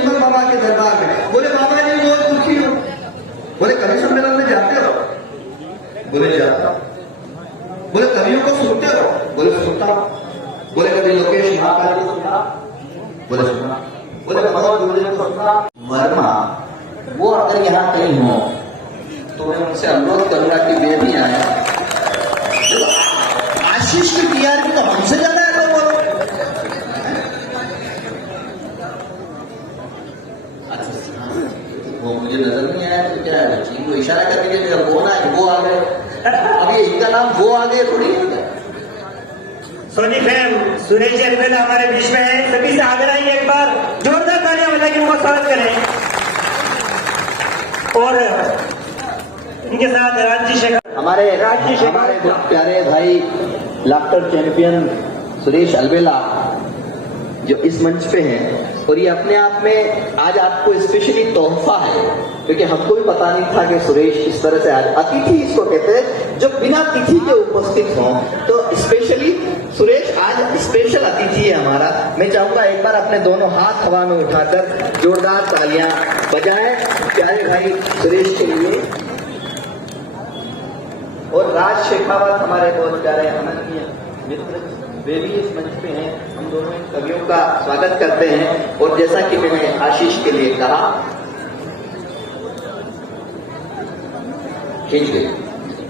निर्मल बाबा के दरबार में। बोले बाबा जी रोज दुखी हो। बोले कवि सम्मेलन में जाते हो? बोले जाता। बोले कवियों को सुनते हो? बोले सुनता। बोले कभी लोकेश महाकाल को सुना? बोले सुना। बोले भगवत गुरुदेव को सुना? वर्मा वो अगर यहाँ कहीं हो तो मैं उनसे अनुरोध करूंगा कि वे भी आए। आशीष की टीआरपी तो हमसे ज्यादा है लोगों को। वो मुझे नजर नहीं आया तो क्या है, ठीक वो इशारा करके मेरा वो ना वो आ गए। अब ये इनका नाम वो आ गए थोड़ी। सोनी फैम सुरेश अलवेला हमारे बीच में है। सभी से आग्रह है एक बार जोरदार तालियां बजा के उनको स्वागत करें। और इनके साथ राज्य शेखर हमारे प्यारे भाई लाफ्टर चैंपियन सुरेश अलवेला जो इस मंच पे हैं, और ये अपने आप में आज आपको स्पेशली तोहफा है, क्योंकि हमको भी पता नहीं था कि सुरेश इस तरह से आज अतिथि इसको कहते हैं जो बिना तिथि के उपस्थित हों। तो स्पेशली सुरेश आज स्पेशल अतिथि है हमारा। मैं चाहूंगा एक बार अपने दोनों हाथ हवा में उठाकर जोरदार तालियां बजाएं प्यारे भाई सुरेश के लिए। और राज शेखावत हमारे बहुत प्यारे अनन्य मित्र, वे भी इस मंच पे हैं। हम दोनों कवियों का स्वागत करते हैं। और जैसा कि मैंने आशीष के लिए कहा, खींच गई,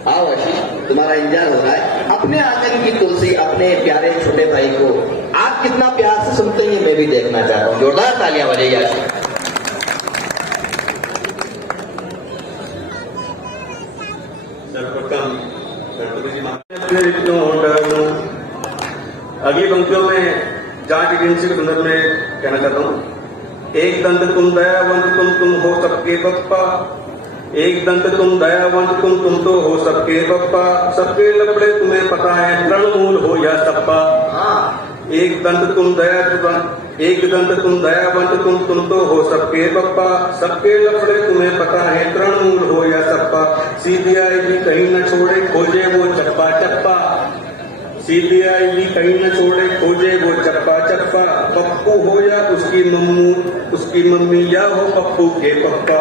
आओ आशीष, तुम्हारा इंतजार हो रहा है। अपने आंगन की तुलसी अपने प्यारे छोटे भाई को आप कितना प्यार से सुनते हैं मैं भी देखना चाहता हूं। जोरदार तालियां बजाइए आशीष। सर्वप्रथम गणपति जी महाराज अगली पंक्तियों में जांच एजेंसी के संदर्भ में कहना चाहता हूँ। एक दंत तुम दयावंत तुम हो सबके बप्पा। एक दंत तुम दयावंत तुम तो हो सबके बप्पा। सबके लपड़े तुम्हें पता है तृणमूल हो या सप्पा। एक दंत तुम दयावंत तुम तो हो सबके बप्पा। सबके लफड़े तुम्हें पता है तृणमूल हो या सप्पा। सीबीआई भी कहीं न छोड़े खोजे वो चप्पा चप्पा। सीबीआई भी कहीं न छोड़े खोजे वो चप्पा चप्पा। पप्पू हो या उसकी मम्मी या हो पप्पू के पप्पा।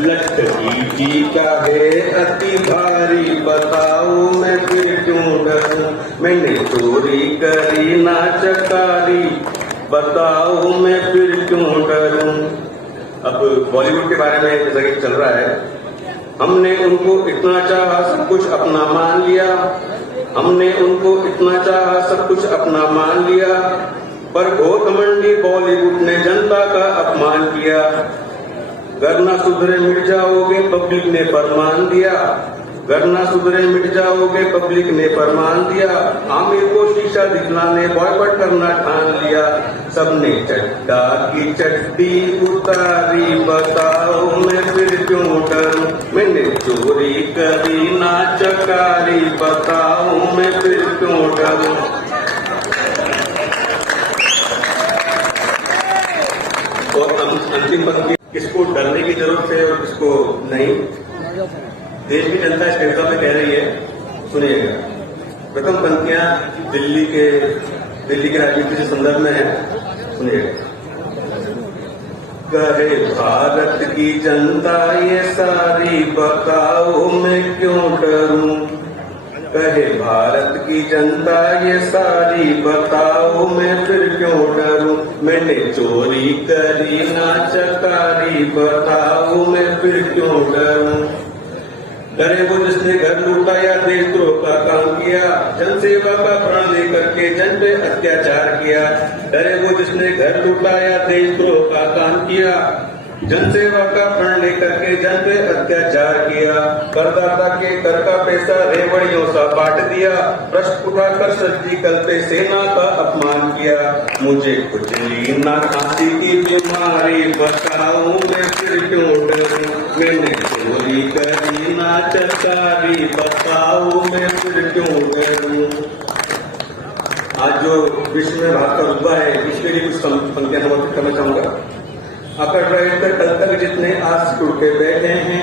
लटकी जी का है अति भारी बताओ मैं फिर क्यों डरूं। मैंने चोरी करी ना चकारी बताओ मैं फिर क्यों डरूं। अब बॉलीवुड के बारे में जैसा कि चल रहा है, हमने उनको इतना चाहा सब कुछ अपना मान लिया। हमने उनको इतना चाहा सब कुछ अपना मान लिया। पर घमंडी बॉलीवुड ने जनता का अपमान किया। घर ना सुधरे मिट जाओगे पब्लिक ने फरमान दिया। घर ना सुधरे मिट जाओगे पब्लिक ने फरमान दिया। आमिर को शीशा दिखलाने बॉयकॉट करना ठान लिया। सबने चट्टा की चट्टी उतारी बताओ मैं फिर क्यों डरूं। मैंने चोरी करी ना चकारी बताओ मैं फिर क्यों डरूं। और अंतिम पंक्ति, किसको डरने की जरूरत है और किसको नहीं। देश की जनता इस कविता में कह रही है, सुनिएगा। प्रथम पंक्तियां दिल्ली की राजनीति के संदर्भ में है, सुनिएगा। कहे भारत की जनता ये सारी बताओ मैं क्यों डरूं। कहे भारत की जनता ये सारी बताओ मैं फिर क्यों डरूं। मैंने चोरी करी ना चकारी बताओ मैं फिर क्यों डरूं। डरे वो जिसने घर लूटा या देशद्रोह का काम किया। जनसेवा का प्राण लेकर के जन पे अत्याचार किया। डरे वो जिसने घर लूटा या देशद्रोह का काम किया। जनसेवा का प्रण लेकर के जन पे अत्याचार किया। करदाता के कर का पैसा रेवड़ियों सा बांट दिया। प्रश्न उठाकर सर्जिकल पे सेना का अपमान किया। मुझे खुजली ना खांसी की बीमारी बताओ मैं फिर क्यों डरूं। मैंने चोरी करी ना चकारी बताओ मैं फिर क्यों डरूं। आज जो विश्व में भारत का रुतबा है, इसके लिए कुछ पंक्तियां समर्पित करना चाहूंगा। अकड़ रहे थे कल तक जितने आज सिकुड़ के बैठे हैं।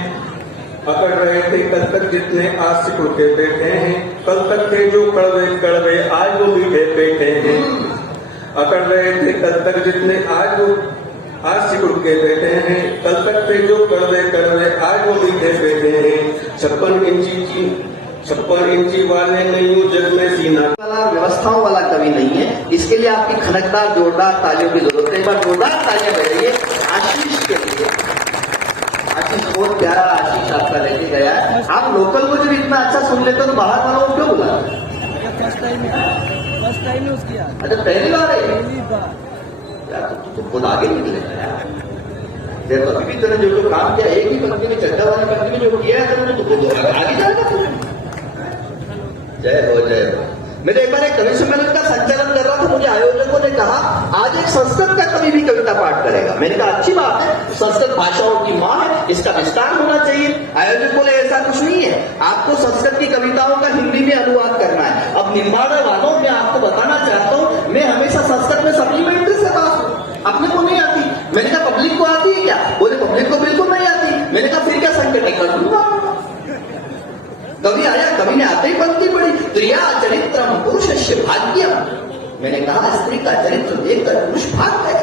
अकड़ रहे थे कल तक जितने आज सिकुड़ के बैठे हैं। कल तक थे जो कड़वे कड़वे आज वो मीठे बैठे हैं। अकड़ रहे थे कल तक जितने आज टूट के बैठे हैं, कल तक थे जो कड़वे आज वो मीठे बैठे हैं। 56 इंची वाले नहीं हूँ जग में सीना वाला व्यवस्थाओं वाला कवि नहीं है। इसके लिए आपकी खनकदार जोरदार तालियों की जरूरत है। एक बार जोरदार तालियां बजाइए आशीष के लिए। आशीष बहुत प्यारा आशीष आपका लेके गया है। आप लोकल को जब इतना अच्छा सुन लेते हो तो बाहर वालों को क्यों बुलाते? फर्स्ट टाइम है उसकी यार। अच्छा पहली बार है पहली बार। यार तो खुद आगे निकलेगा यार। देखो अभी भी तूने जो काम किया एक ही पंक्ति में चड्डा वाली पंक्ति में जो किया है तुमने तो खुद आगे जाएगा। जय हो जय हो। मैं एक बार एक कवि सम्मेलन का संचालन कर रहा था, मुझे आयोजकों ने कहा आज एक संस्कृत का कवि भी कविता पाठ करेगा। मैंने कहा अच्छी बात है, संस्कृत भाषाओं की मां है, इसका विस्तार होना चाहिए। आयोजक बोले ऐसा कुछ नहीं है, आपको संस्कृत की कविताओं का हिंदी में अनुवाद करना है। अब निम्बाड़ वालों मैं आपको बताना चाहता हूँ, मैं हमेशा संस्कृत में सप्लीमेंट्री से बात हूँ, अपने को नहीं आती। मैंने कहा पब्लिक को आती है क्या? बोले पब्लिक को बिल्कुल नहीं आती। मैंने कहा फिर क्या संकट है, कर दूंगा। कवि आया, कवि ने आते ही पंक्ति पढ़ी, त्रिया चरित्रम पुरुषस्य भाग्यम। मैंने कहा स्त्री का चरित्र देखकर पुरुष भाग गया।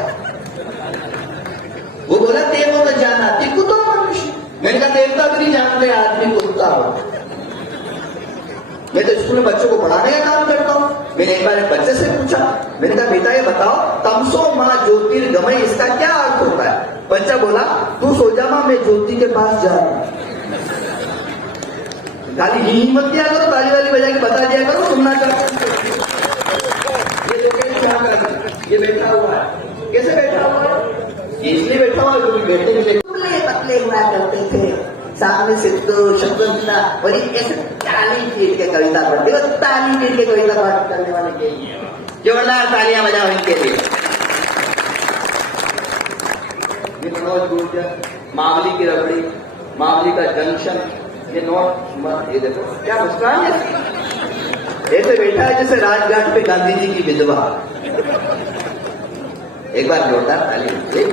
वो बोला देवो न जानाति कुतो मनुष्य। मैंने कहा देवता भी नहीं जानते आदमी कुत्ता हो। मैं तो स्कूल में बच्चों को पढ़ाने का काम करता हूँ। मैंने एक बार एक बच्चे से पूछा, मैंने कहा बेटा ये बताओ तमसो माँ ज्योतिर्गमय इसका क्या अर्थ होता है? बच्चा बोला तू सो जा माँ, मैं ज्योति के पास जा रहा हूं। खाली हिम्मत दिया करो, ताली वाली बजा के बता दिया करो सुनना चाहते। ये बैठा हुआ है, कैसे बैठा हुआ है? ये इसलिए बैठा हुआ है क्योंकि बैठने के लिए पतले हुआ करते थे। सामने से तो शब्द और ऐसे ताली पीट के कविता पढ़ते, वो ताली पीट के कविता पाठ करने वाले के जोरदार तालियां बजाओ इनके लिए। ये मनोज गुर्जर, मावली की रबड़ी, मावली का जंक्शन, ये नोट, ये देखो क्या मुस्कान है। ऐसे बैठा है जैसे राजघाट पे गांधी जी की विधवा। एक बार जोरदार ताली।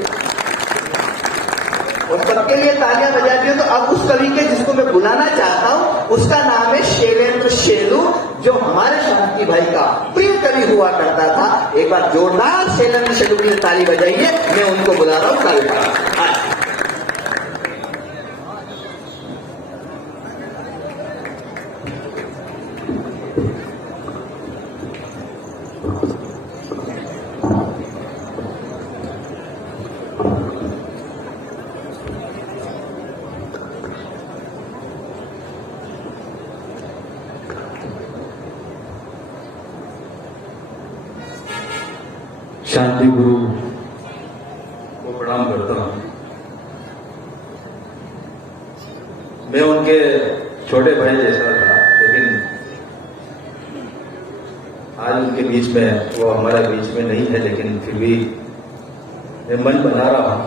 और सबके लिए तालियां बजा दी हो। तो अब उस कवि के जिसको मैं बुलाना चाहता हूं उसका नाम है शैलेंद्र शेलू, जो हमारे शांति भाई का प्रिय कवि हुआ करता था। एक बार जोरदार शैलेंद्र शेलू की ताली बजाइए। मैं उनको बुला रहा हूं कविता। शांति गुरु को प्रणाम करता हूं। मैं उनके छोटे भाई जैसा था, लेकिन आज उनके बीच में, वो हमारे बीच में नहीं है, लेकिन फिर भी मैं मन बना रहा हूं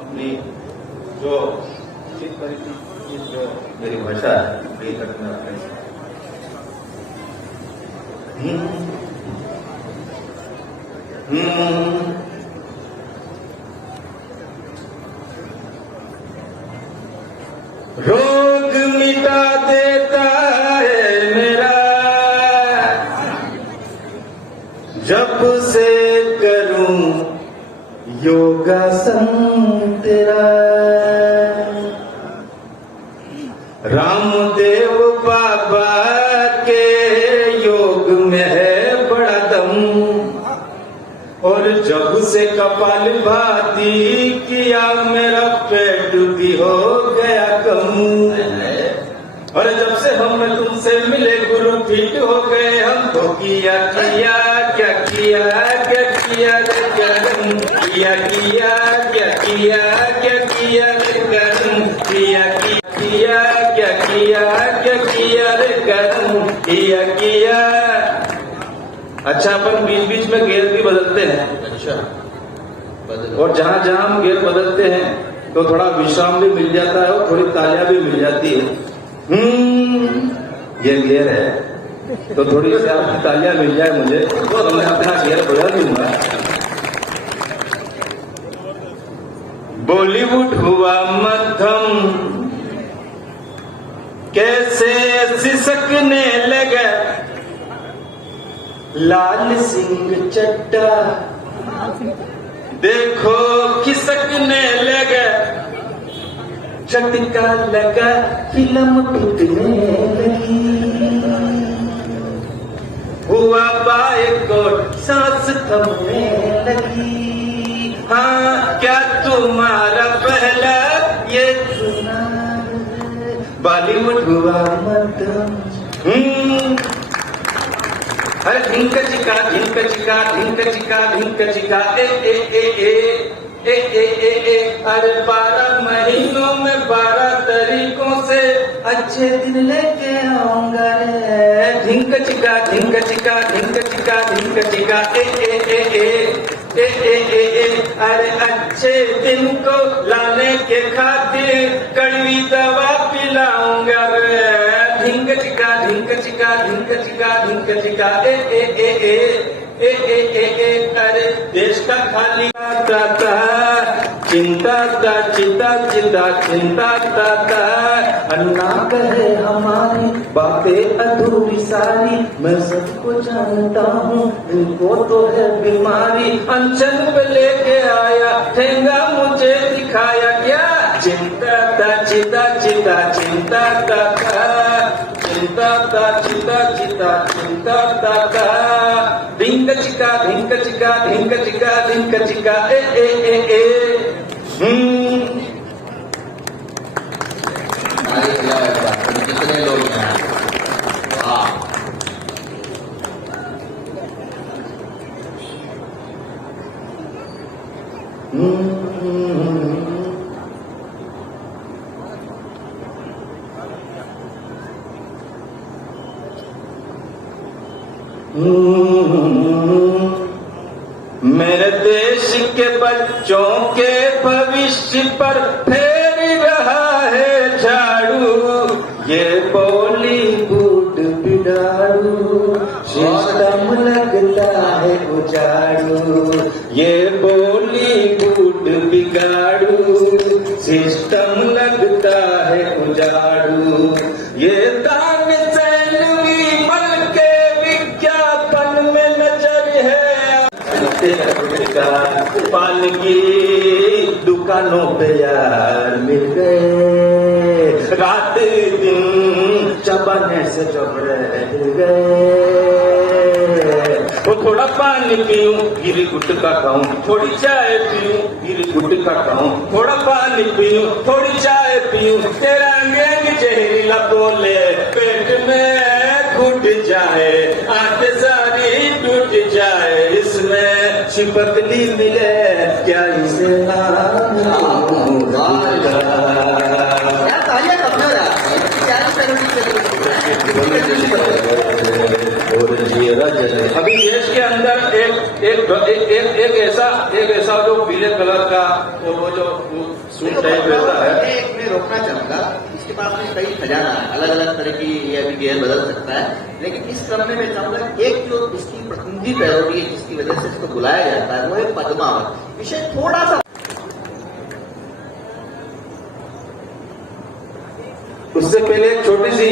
अपनी जो मेरी भाषा है वही करना रोग मिटा देता है मेरा जब से करूं योगासन तेरा। रामदेव बाबा के योग में है बड़ा दम, और जब से कपाल भाती किया मेरा पेट भी हो गया कम। और जब से हम तुमसे मिले गुरु ठीक हो गए हम तो किया किया क्या किया क्या किया करम किया किया क्या किया क्या किया करम किया किया क्या किया क्या किया करम किया किया। अच्छा, अपन बीच बीच में गेर भी बदलते हैं। अच्छा, और जहां जहां हम गेर बदलते हैं तो थोड़ा विश्राम भी मिल जाता है और थोड़ी तालियां भी मिल जाती है। ये गेर है तो थोड़ी सी आपकी तालियां मिल जाए मुझे तो मैं अपना गेर बदल दूंगा। बॉलीवुड हुआ मध्यम कैसे सिसकने लगा, लाल सिंह चड्डा देखो खिसकने लगा, झटका लगा, फिल्म टूटने लगी, हुआ बाइकआउट, सांस थमने लगी। हाँ, क्या तुम्हारा पहला ये सुना, बॉलीवुड हुआ मध्यम। अरे ढिंक चिका ढिंक चिका ढिंक चिका ढिंक चिका ए ए ए ए ए ए ए ए। अरे 12 महीनों में 12 तरीकों से अच्छे दिन लेके आऊंगा रे। ढिंक चिका ढिंक चिका ढिंक चिका ढिंक चिका ए ए ए ए ए ए ए ए। अरे अच्छे दिन को लाने के खातिर कड़वी दवा पिलाऊंगा रे। ढिंक चिका ढिंक चिका ढिंक चिका ढिंक चिका ए ए ए ए ए ए ए ए। अरे देश का खाली दाता चिंता ता चिंता चिंता चिंता ताता। अन्ना कहे हमारी बातें अधूरी सारी, मैं सबको जानता हूँ इनको तो है बीमारी। अनशन पे लेके आया ठेंगा मुझे दिखाया क्या, चिंता ता चिंता चिंता चिंता ताता चिंता ता चिंता चिंता चिंता ताता। ढिंक चिका ढिंक चिका ढिंक चिका ढिंक चिका ए ए ए ए। कितने लोग हैं? हाँ, मेरे देश के बच्चों के भविष्य पर फेर रहा है झाड़ू, ये बॉलीवुड बिगाड़ू, सिस्टम लगता है उजाड़ू। ये बॉलीवुड बिगाड़ू, सिस्टम लगता है उजाड़ू। ये दान सैलवी मल के विज्ञापन में नजर है। पान की दुकानों पे यार मिल गए, रात दिन चबाने से चबड़े हिल गए। वो थोड़ा पानी पीऊं गिरी गुटका खाऊं, थोड़ी चाय पीऊं गिरी गुटका खाऊं, थोड़ा पानी पीऊं थोड़ी चाय पीऊं, तेरा अंग जहरीला बोले पेट में घुट जाए, आंखें सारी टूट जाए, इसमें चिपकली मिले क्या इसे नाम यार तालियां कब हो यार? क्या अभी देश के अंदर एक ऐसा जो पीले कलर का वो जो सूट टाइप रहता है। मैं रोकना चाहूंगा, इसके पास में कई खजाना है, अलग अलग तरह की ये अभी गेयर बदल सकता है, लेकिन इस क्रम में मैं चाहूंगा एक जो इसकी प्रतिनिधि पैरोडी है जिसकी वजह से इसको बुलाया जाता है वो है पद्मावत। विषय थोड़ा सा उससे पहले एक छोटी सी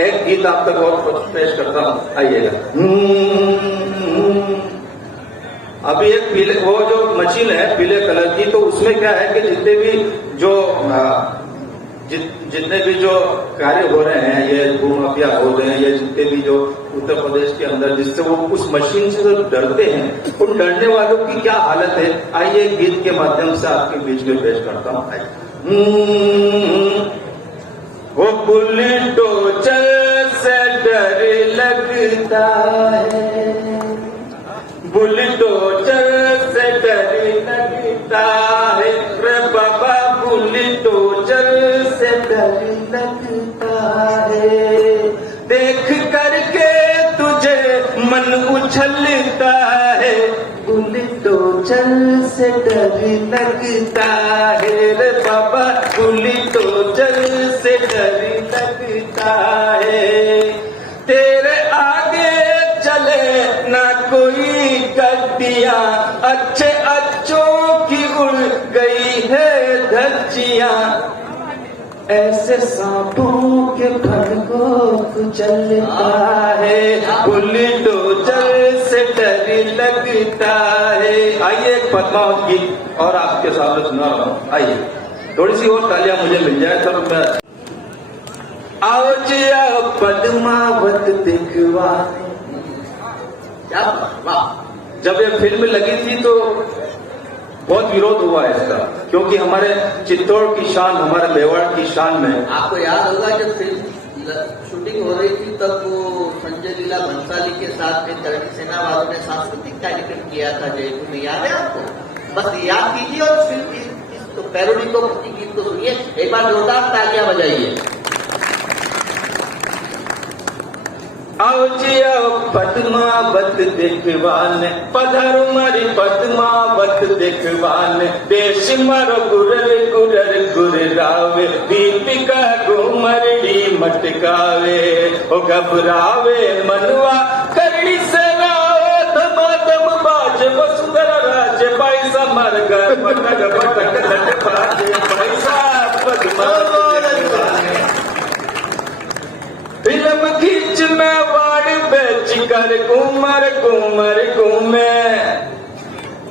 एक गीत आप तक और पेश करता हूं, आइएगा। अभी एक पीले वो जो मशीन है पीले कलर की, तो उसमें क्या है कि जितने भी जो कार्य हो रहे हैं, ये भूमाफिया हो रहे हैं, ये जितने भी जो उत्तर प्रदेश के अंदर जिससे वो उस मशीन से जो डरते हैं, उन डरने वालों की क्या हालत है, आइए गीत के माध्यम से आपके बीच में पेश करता हूँ। वो बुलडोजर से डर लगता है, बुलडोजर से डर लगता है रे बाबा, बुलडोजर से डर लगता है। देख करके तुझे मन उछलता है, बुलडोजर से डर लगता है रे बाबा, बुलडोजर से डर लगता है। तेरे आगे चले ना कोई गड्डियां, अच्छे अच्छों की उड़ गई है धज्जियां। ऐसे सांपों के फन को कुचलता है, बुलडोजर से डर लगता है। आइए एक पद्मावत गीत और आपके सामने सुना रहा हूँ। आइए थोड़ी सी और तालियां मुझे मिल जाए तब मैं। आओ जी आओ पद्मावत दिखवा। क्या वाह। जब ये फिल्म लगी थी तो बहुत विरोध हुआ है इसका, क्योंकि हमारे चित्तौड़ की शान, हमारे मेवाड़ की शान में। आपको याद होगा जब फिल्म शूटिंग हो रही थी तब वो संजय लीला भंसाली के साथ में तरक्की सेना वालों ने सांस्कृतिक कार्यक्रम किया था जयपुर में, याद है आपको? बस याद कीजिए और फिल्म की तो पैरोडी को, गीत को सुनिए। एक बार जोरदार तालियां बजाइए। आओ जी आओ पद्मावत देखवान, पधर मारी पद्मावत देखवान, देश मारो गुरर गुरर गुर्रावे, दीपिका घुमरड़ी मटकावे, ओ घबरावे मनवा करड़ी से रावे, धमाधम बाज वसुंधरा राज, पैसा मर घर पटक पटक लट बाजे, पैसा पद्मावत फिल्म खींच में वाड़ बेच कर घूमर घूमर घूमे,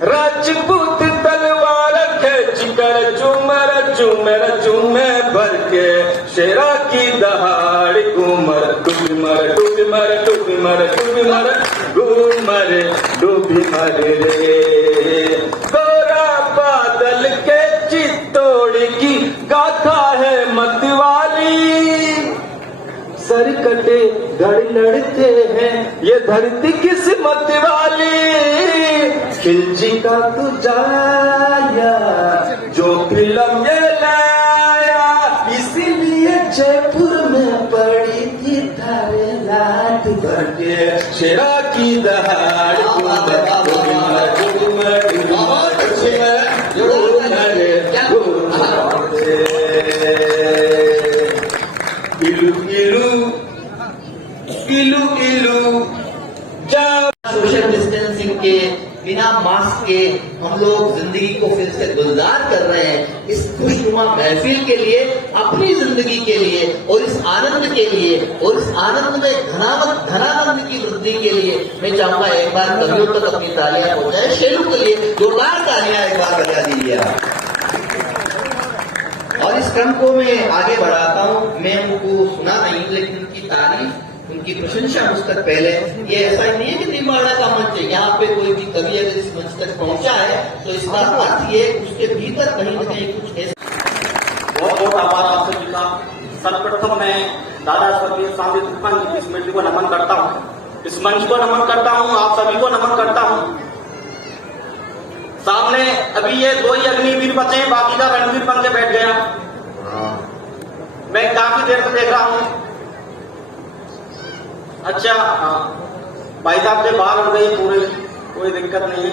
राजपूत तलवार खींच कर झूमर झूमर झूमे, भर के शेरा की दहाड़ घूमर डूबमर डूबमर डूबमर डूबमर घूमर डूबमर रे। गोरा बादल के चित्तौड़ की गाथा है मतवाली, सर कटे गड़ लड़ते हैं ये धरती किस्मत वाली, खिलजी का तू जाया जो फिल्म ये लाया, इसीलिए जयपुर में पड़ी थी थारे लाट भर के शेरा की दहाड़ इलू इलू जा। सोशल डिस्टेंसिंग के बिना मास्क के हम लोग जिंदगी को फिर से गुलजार कर रहे हैं। इस खुशनुमा महफिल के लिए, अपनी जिंदगी के लिए और इस आनंद के लिए और इस आनंद में धनानंद की वृद्धि के लिए मैं चाहूंगा एक बार कवियों तक अपनी तालियां हो जाए। शेलू के लिए जोरदार तालियां एक बार बजा दीजिए आप। और इस क्रम को मैं आगे बढ़ाता हूं। मैं उनको सुना नहीं, लेकिन उनकी तारीफ, उनकी प्रशंसा मुझ तक पहले, ये ऐसा ही नहीं है कि निर्माणा का मंच है, यहाँ पे कोई भी कवि अगर इस मंच तक पहुंचा है तो इसका अर्थ ये उसके भीतर कहीं न कहीं कुछ ऐसा। बहुत बहुत आभार आप सभी का। सर्वप्रथम मैं दादा स्वर्गीय स्वामी तुफान की स्मृति को नमन करता हूँ, इस मंच को नमन करता हूँ, आप सभी को नमन करता हूँ। सामने अभी ये 2 ही अग्निवीर बचे हैं, बाकी का रणवीर बन के बैठ गया। मैं काफी देर से देख रहा हूँ। अच्छा भाई साहब से बाहर हो गई पूरे, कोई दिक्कत नहीं है।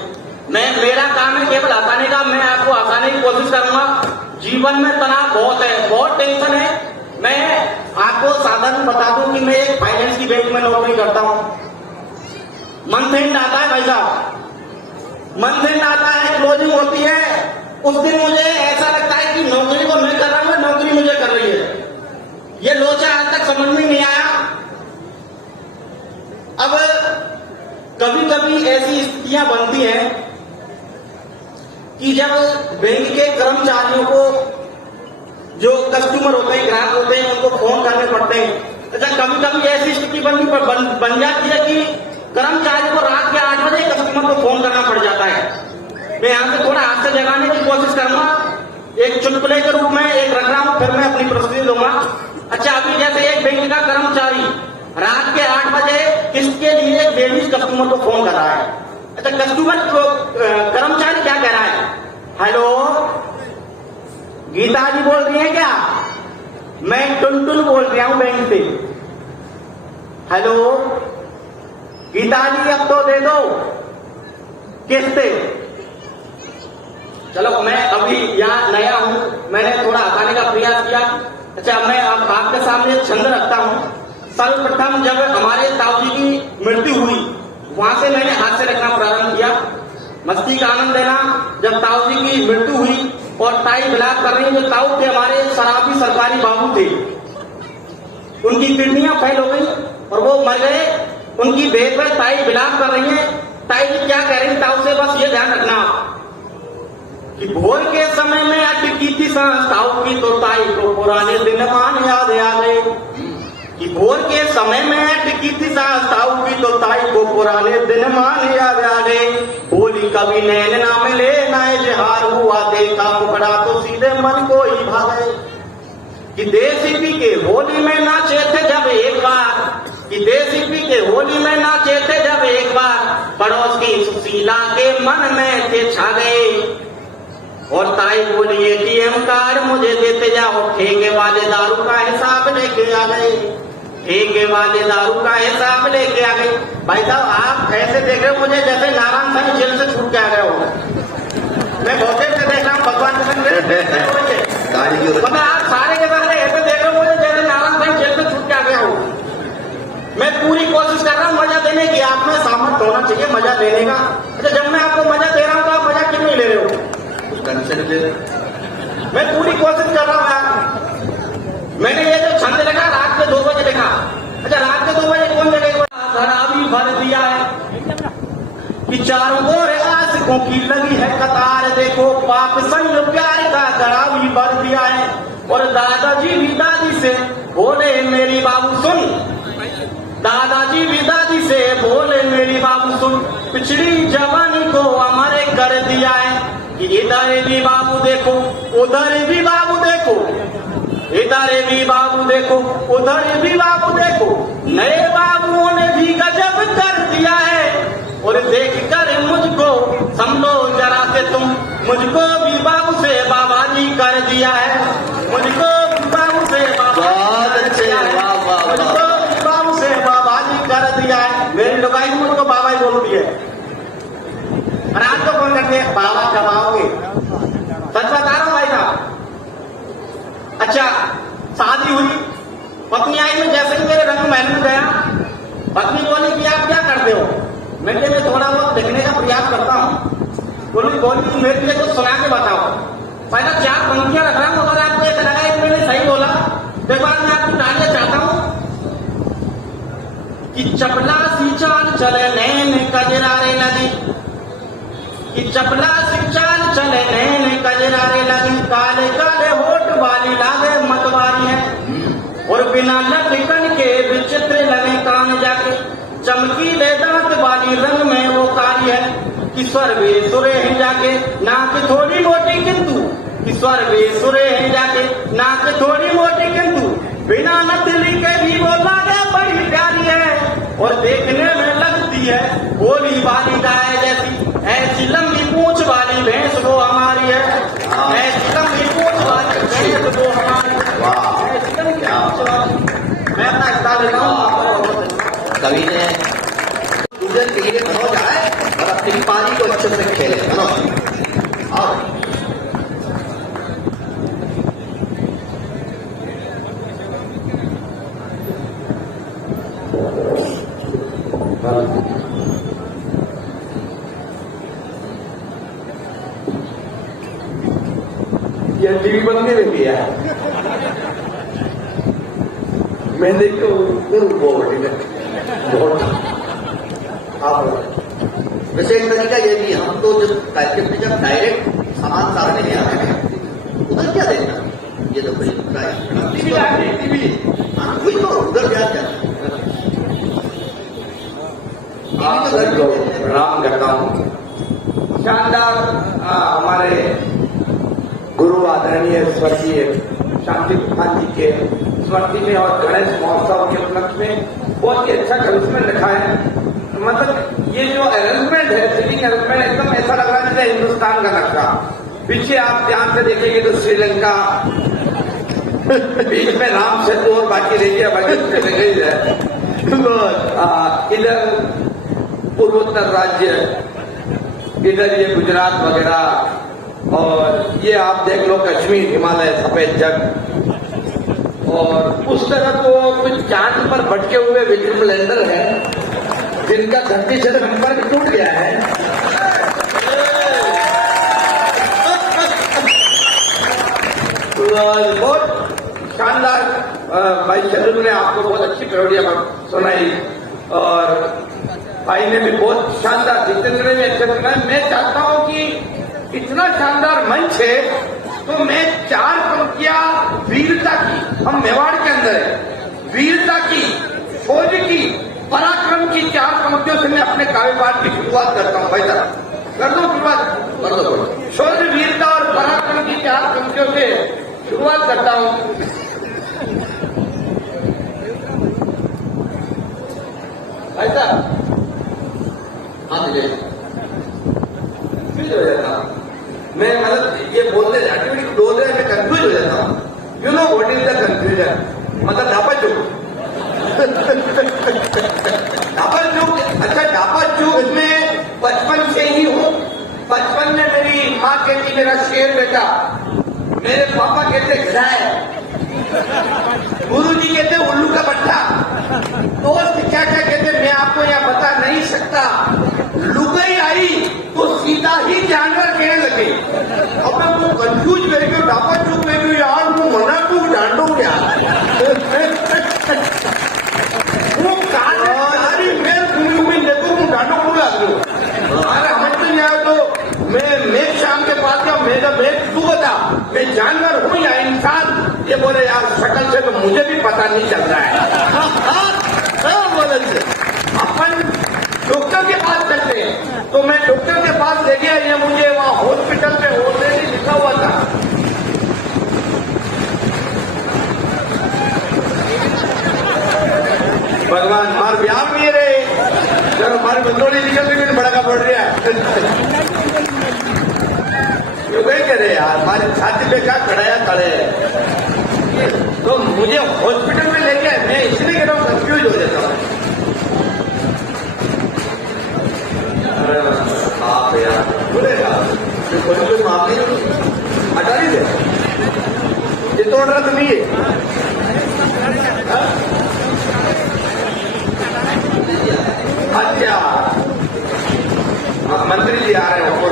मेरा काम है केवल हंसाने का, मैं आपको हंसाने की कोशिश करूंगा। जीवन में तनाव बहुत है, बहुत टेंशन है। मैं आपको साधारण बता दूं कि मैं एक फाइनेंस की बैंक में नौकरी करता हूं। मंथ एंड आता है भाई साहब, मंथ एंड आता है, क्लोजिंग होती है। उस दिन मुझे ऐसा लगता है कि नौकरी को मैं कर रहा हूं, नौकरी मुझे कर रही है। ये लोचा आज तक समझ में नहीं आया। अब कभी कभी ऐसी स्थितियां बनती हैं कि जब बैंक के कर्मचारियों को, जो कस्टमर होते हैं, ग्राहक होते हैं, उनको फोन करने पड़ते हैं। अच्छा, कभी कभी ऐसी स्थिति बन जाती है कि कर्मचारी को रात के 8 बजे कस्टमर को फोन करना पड़ जाता है। मैं यहां से थोड़ा हाथ से जगाने की कोशिश करूंगा, एक चुटकुले के रूप में एक रख रहा हूं, फिर मैं अपनी प्रस्तुति दूंगा। अच्छा, अभी जैसे एक बैंक का कर्मचारी रात के 8 बजे किसके लिए एक लेडीज कस्टमर को फोन कर रहा है। अच्छा, कस्टमर कर्मचारी क्या कह रहा है? हेलो, गीता जी बोल रही है क्या? मैं टुनटुन बोल रहा हूं बैंक से। हेलो गीता जी, अब तो दे दो किस्ते। चलो, मैं अभी यहाँ नया हूं, मैंने थोड़ा हटाने का प्रयास किया। अच्छा, मैं अब आपके सामने एक छंद रखता हूं। सर्वप्रथम जब हमारे ताऊजी की मृत्यु हुई, वहां से मैंने हाथ से रखना प्रारंभ किया, मस्ती का आनंद लेना। जब ताऊजी की मृत्यु हुई और टाई ब्लॉक कर रही हैं। जो ताऊ के हमारे शराबी सरकारी बाबू थे, उनकी किडनियां फेल हो गई और वो मर गए। उनकी बेड पर टाई ब्लॉक कर रही है। ताई जी क्या कह रही ताऊ से, बस ये ध्यान रखना कि भोर के समय में अटकी थी सांस ताऊ की, तो ताई को पुराने दिन मान याद आ गए। कि भोर के समय में अटकी थी सांस ताऊ की, तो ताई को पुराने दिन मान याद आ गए। बोली कभी नैन ना मिले ना इजहार हुआ, देखा मुकड़ा तो सीधे मन को ही भागे। कि देसी पी के होली में नाचे थे जब एक बार, कि देसी पी के होली में नाचे थे जब एक बार, पड़ोस की सुशीला के मन में थे छा गए। और ताई बोली एटीएम कार्ड मुझे देते जाओ, ठेके वाले दारू का हिसाब लेके आ गए। ठेके वाले दारू का हिसाब लेके आ गए। भाई साहब आप ऐसे देख रहे हो मुझे जैसे नारायण साहब जेल से छूट के आ गए हो। मैं बहुत देर से देख रहा हूँ भगवान के मतलब आप सारे के सारे ऐसे देख रहे हो मुझे जैसे नारायण साहब जेल से छूट के आ गया हो। मैं पूरी कोशिश कर रहा हूँ मजा देने की, आप में सामर्थ्य होना चाहिए मजा देने का। अच्छा जब मैं आपको मजा दे रहा हूँ तो आप मजा क्यों नहीं ले रहे हो? मैं पूरी कोशिश कर रहा हूँ। मैंने ये जो छंद लिखा रात के 2 बजे लिखा। अच्छा रात के 2 बजे कौन जगह धरा भी भर दिया है कि चारों ओर आशिकों की लगी है कतार। देखो पाप संग प्यार का गड़ा भी भर दिया है। और दादाजी भी दादी से बोले मेरी बाबू सुन, दादाजी भी दादी से बोले मेरी बाबू सुन, पिछड़ी जवानी को हमारे कर दिया है। इधर भी बाबू देखो उधर भी बाबू देखो, इधर भी बाबू देखो उधर भी बाबू देखो, नए बाबुओं ने भी गजब कर दिया है। और देख कर मुझको समझो जरा से तुम, मुझको भी बाबू से बाबा जी कर दिया है। मुझको भी बाबू से बाबा मुझको भी बाबू से बाबा जी कर दिया है। मेरी लुगाई मुझको बाबा ही बोलती है। रात को कौन करते हैं? बाबा कमाओगे। सच बता रहा हूं भाई साहब। अच्छा शादी हुई, पत्नी आई, में जैसे ही मेरे रंग महल में गया, पत्नी बोली कि आप क्या करते हो? मैं थोड़ा बहुत देखने का प्रयास करता हूँ। बोली मेरे लिए कुछ सुना के बताओ। पहले 4 पंक्तियां रख रहा हूँ, अगर आपको एक लगा एक मैंने सही बोला तो बाद में आपको तालियां चाहता हूँ। कि चपला सी चाल चले नैन कजरारे लगी, कि चपला सी चाल चले नैन कजरारे लगी, काले काले होठ वाली लागे मतवारी है। और बिना लटकन के विचित्र लगे कान जाके, चमकीले दांत वाली रंग में वो कारी है। कि स्वर वे सुरे हैं जाके, नाक थोड़ी मोटी किंतु, कि स्वर वे सुरे हैं जाके, नाक थोड़ी मोटी किंतु, बिना नथली के भी वो लागे बड़ी प्यारी है। और देखने में लगती है भोली वाली गाय जैसी, ऐसी लंबी पूंछ वाली भैंस वो हमारी है। ऐसी लंबी पूंछ वाली भैंस वो हमारी है। ऐसी लंबी पूंछ वाली। मैं अपना हिस्सा लेता हूँ। कवि ने स्टूडेंट के लिए हो जाए और अपनी पारी को अच्छे से खेले। और ये टीवी बनने में भी है। मैं देखो वैसे एक तरीका ये भी, हम तो जब कार्यक्रम में जब डायरेक्ट सामान सामने नहीं आते हैं, उधर क्या देखना? ये तो टीवी वही तो उधर क्या आप सभी को प्रणाम करता हूँ। शानदार हमारे गुरु आदरणीय स्वर्गीय शांति तूफान जी के स्मृति में और गणेश महोत्सव के उपलक्ष्य में बहुत ही अच्छा करिश्मा लिखा है। मतलब ये जो अरेंजमेंट है, सीटिंग अरेंजमेंट एकदम ऐसा लग रहा है जैसे हिंदुस्तान का नक्शा। पीछे आप ध्यान से देखेंगे तो श्रीलंका, बीच में राम सेतु और बाकी रह गया, बाकी लग गई है। इधर पूर्वोत्तर राज्य, इधर ये गुजरात वगैरह, और ये आप देख लो कश्मीर, हिमालय, सफेद जग। और उस तरफ तो कुछ चांद पर भटके हुए विक्रम लैंडर है जिनका धरती से संपर्क टूट गया है। बहुत शानदार भाई चंद्र ने आपको बहुत अच्छी पेरोडिया सुनाई और भाई ने भी बहुत शानदार, जितेंद्र ने भी अच्छा सुनाया। मैं चाहता हूं कि इतना शानदार मंच है तो मैं 4 पंक्तियां वीरता की, हम मेवाड़ के अंदर है, वीरता की, शौर्य की, पराक्रम की 4 पंक्तियों से मैं अपने काव्य पाठ की शुरुआत करता हूं। भाई साहब कर दो शुरुआत, कर दो। शौर्य, वीरता और पराक्रम की 4 पंक्तियों से शुरुआत करता हूं। भाई साहब हाँ दीजिए। कंफ्यूज हो जाता हूं मैं, मतलब ये बोलते जाते बोल रहे मैं कंफ्यूज हो जाता हूं। You know what is the confusion, मतलब ढापा चूक ढापा चूक। अच्छा ढापा चूक इसमें बचपन से ही हूं। बचपन में मेरी माँ कहती मेरा शेर बेटा, मेरे पापा कहते गधा है, गुरुजी कहते उल्लू का बट्टा, दोस्त क्या क्या कहते मैं आपको यहाँ बता नहीं सकता। लुगाई आई तो सीधा ही जानवर कहने लगे। अब मैं वो कंफ्यूज करके ढापा चूक में गई यार, वो मना तू डांडो क्या वो काली मैं देखो वो डांडो बोला अरे हम तो नहीं आया तो मैं शाम के पास गया, मेरा मैं तू बता मैं जानवर हूं या इंसान। ये बोले यार शक्ल से तो मुझे भी पता नहीं चल रहा है। बोले अपन डॉक्टर के पास चलते हैं तो मैं डॉक्टर के पास ले गया, ये मुझे वहां हॉस्पिटल पे ऑलरेडी लिखा हुआ था। भगवान मार ब्याह में रहे जब हमारे बंदोड़ी निकल रही बड़ा का पड़ रहा है क्यों कह रहे यार हमारी छाती पे क्या खड़ाया खड़े तो मुझे हॉस्पिटल में ले गया। मैं इसलिए कह रहा हूँ कंफ्यूज हो जाता हूँ। आप यार बोलेगा कोई माफ नहीं हटा नहीं दे ये तोड़ रहा तो नहीं है। अच्छा मंत्री जी आ रहे हैं ऊपर,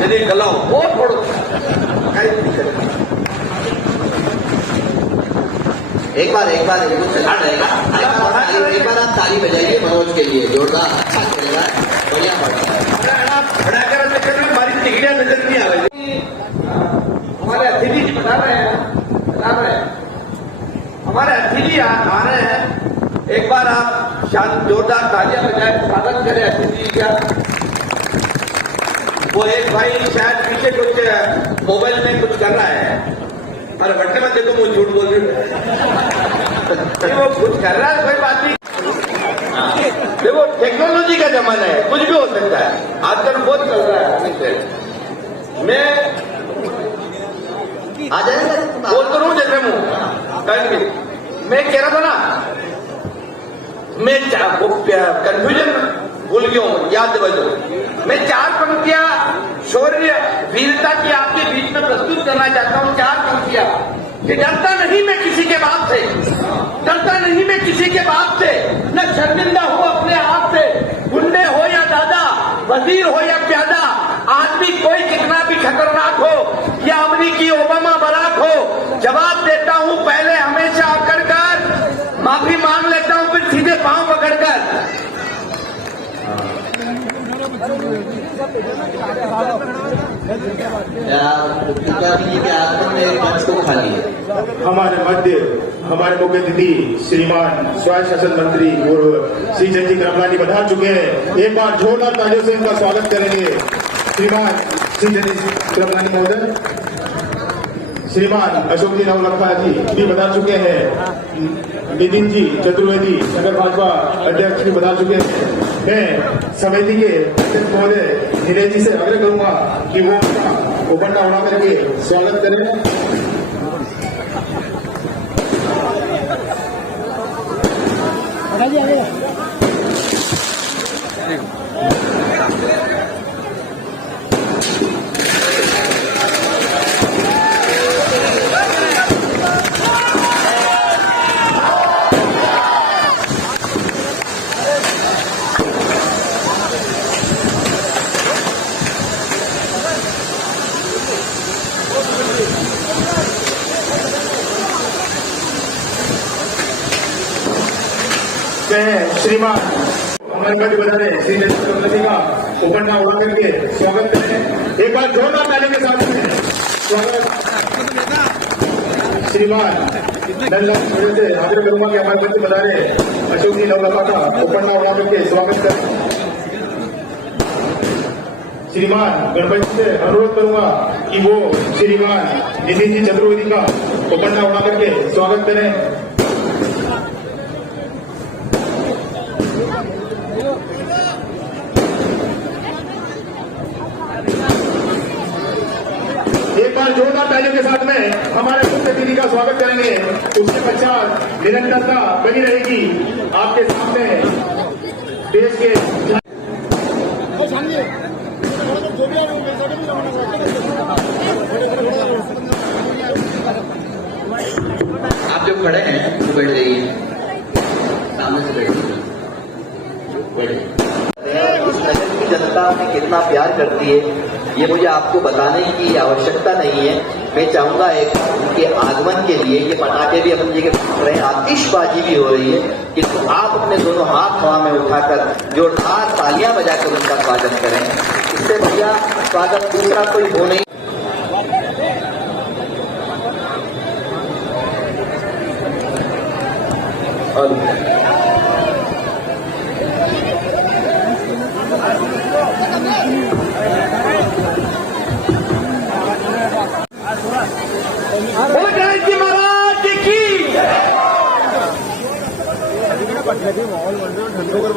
चलिए गलाओ बहुत फोड़ो एक बार एक बार आप ताली बजाइए मनोज के लिए, जोरदार अच्छा चलेगा, बढ़िया पड़ता है। हमारी टिकड़ियां नजर नहीं आ रही। हमारे अतिथि जी बता रहे हैं हमारे अतिथि जी आ रहे हैं। एक बार आप शांत जोरदार तालियां बजाए स्वागत करें अतिथि जी का। वो एक भाई शायद पीछे कुछ मोबाइल में कुछ कर रहा है, अरे बट्टे मत देखो मुझे झूठ बोल रही वो कुछ कर रहा है कोई बात नहीं। देखो टेक्नोलॉजी का जमाना है, कुछ भी हो सकता है, आजकल बहुत चल रहा है। मैं आ जाएगा बोल तो रहूं जैसे मुंह मैं कह रहा था ना, मैं कंफ्यूजन भूल गया हूं, याद दिवा दो। मैं 4 पंक्तियां शौर्य वीरता की आपके बीच में प्रस्तुत करना चाहता हूं। 4 पंक्तियां कि डरता नहीं मैं किसी के बाप से, डरता नहीं मैं किसी के बाप से, न शर्मिंदा हूं अपने आप से। गुंडे हो या दादा, वजीर हो या प्यादा, आदमी कोई कितना भी खतरनाक हो या अमरीकी ओबामा बराक हो, जवाब देता हूं पहले हमेशा आकर कर, माफी मांग लेता हूं फिर सीधे पांव पकड़कर। मंच को खाली है। हमारे मध्य हमारे मुख्य अतिथि श्रीमान स्वायत्त शासन मंत्री और श्री जयजी कृपलानी पधार चुके हैं। एक बार जोरदार तालियों से इनका स्वागत करेंगे। श्रीमान श्री जयजी कृपलानी महोदय, श्रीमान अशोक जी नवलखा जी भी बता चुके हैं, नितिन जी चतुर्वेदी नगर भाजपा अध्यक्ष भी बता चुके हैं। मैं समिति के अध्यक्ष महोदय नीलेश जी से आग्रह करूंगा कि वो ओपन उड़ा करके स्वागत करें। श्रीमान अमरगढ़ बजा रहे श्री चतुर्वेदी का उपन्ना उड़ा करके स्वागत करें। एक बार जोरदार ताली के साथ में स्वागत श्रीमान नंदलाल छोड़े से आग्रह करूंगा कि हमारे बच्चे बता रहे अशोक जी नवलखा का उपन्ना उड़ा करके स्वागत करें। श्रीमान गणपति से अनुरोध करूंगा कि वो श्रीमान नितिन जी चतुर्वेदी का उपन्ना उड़ा करके स्वागत करें। एक बार जोरदार तालियों के साथ में हमारे मुख्य अतिथि का स्वागत करेंगे। उसके पश्चात निरंतरता बनी रहेगी आपके सामने देश के आप जो खड़े हैं वो बैठ जाइए, सामने से बैठिए। इस नगर की जनता हमें कितना प्यार करती है ये मुझे आपको बताने की आवश्यकता नहीं है। मैं चाहूंगा एक उनके आगमन के लिए ये पटाखे भी अपनी जगह फूट रहे हैं, आतिशबाजी भी हो रही है, किंतु आप अपने दोनों हाथ हवा में उठाकर जोरदार तालियां बजाकर उनका स्वागत करें। इससे बढ़िया स्वागत दूसरा कोई हो नहीं।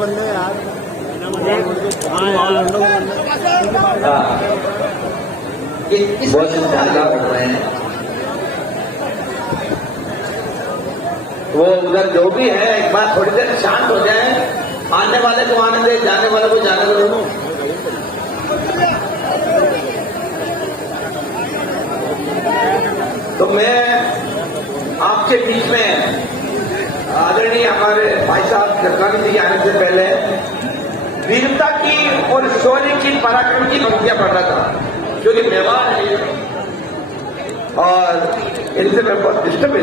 महाराज की बहुत ज्यादा बढ़ रहे हैं। वो उधर जो भी है एक बार थोड़ी देर शांत हो जाए, आने वाले को आने दे, जाने वाले को जाने दो। तो मैं आपके बीच में आदरणीय हमारे भाई साहब जगदानी जी आने से पहले वीरता की और शौर्य की पराक्रम की पंक्तियां पढ़ रहा था, क्योंकि मेहमान है और इनसे मैं बहुत डिस्टर्ब है।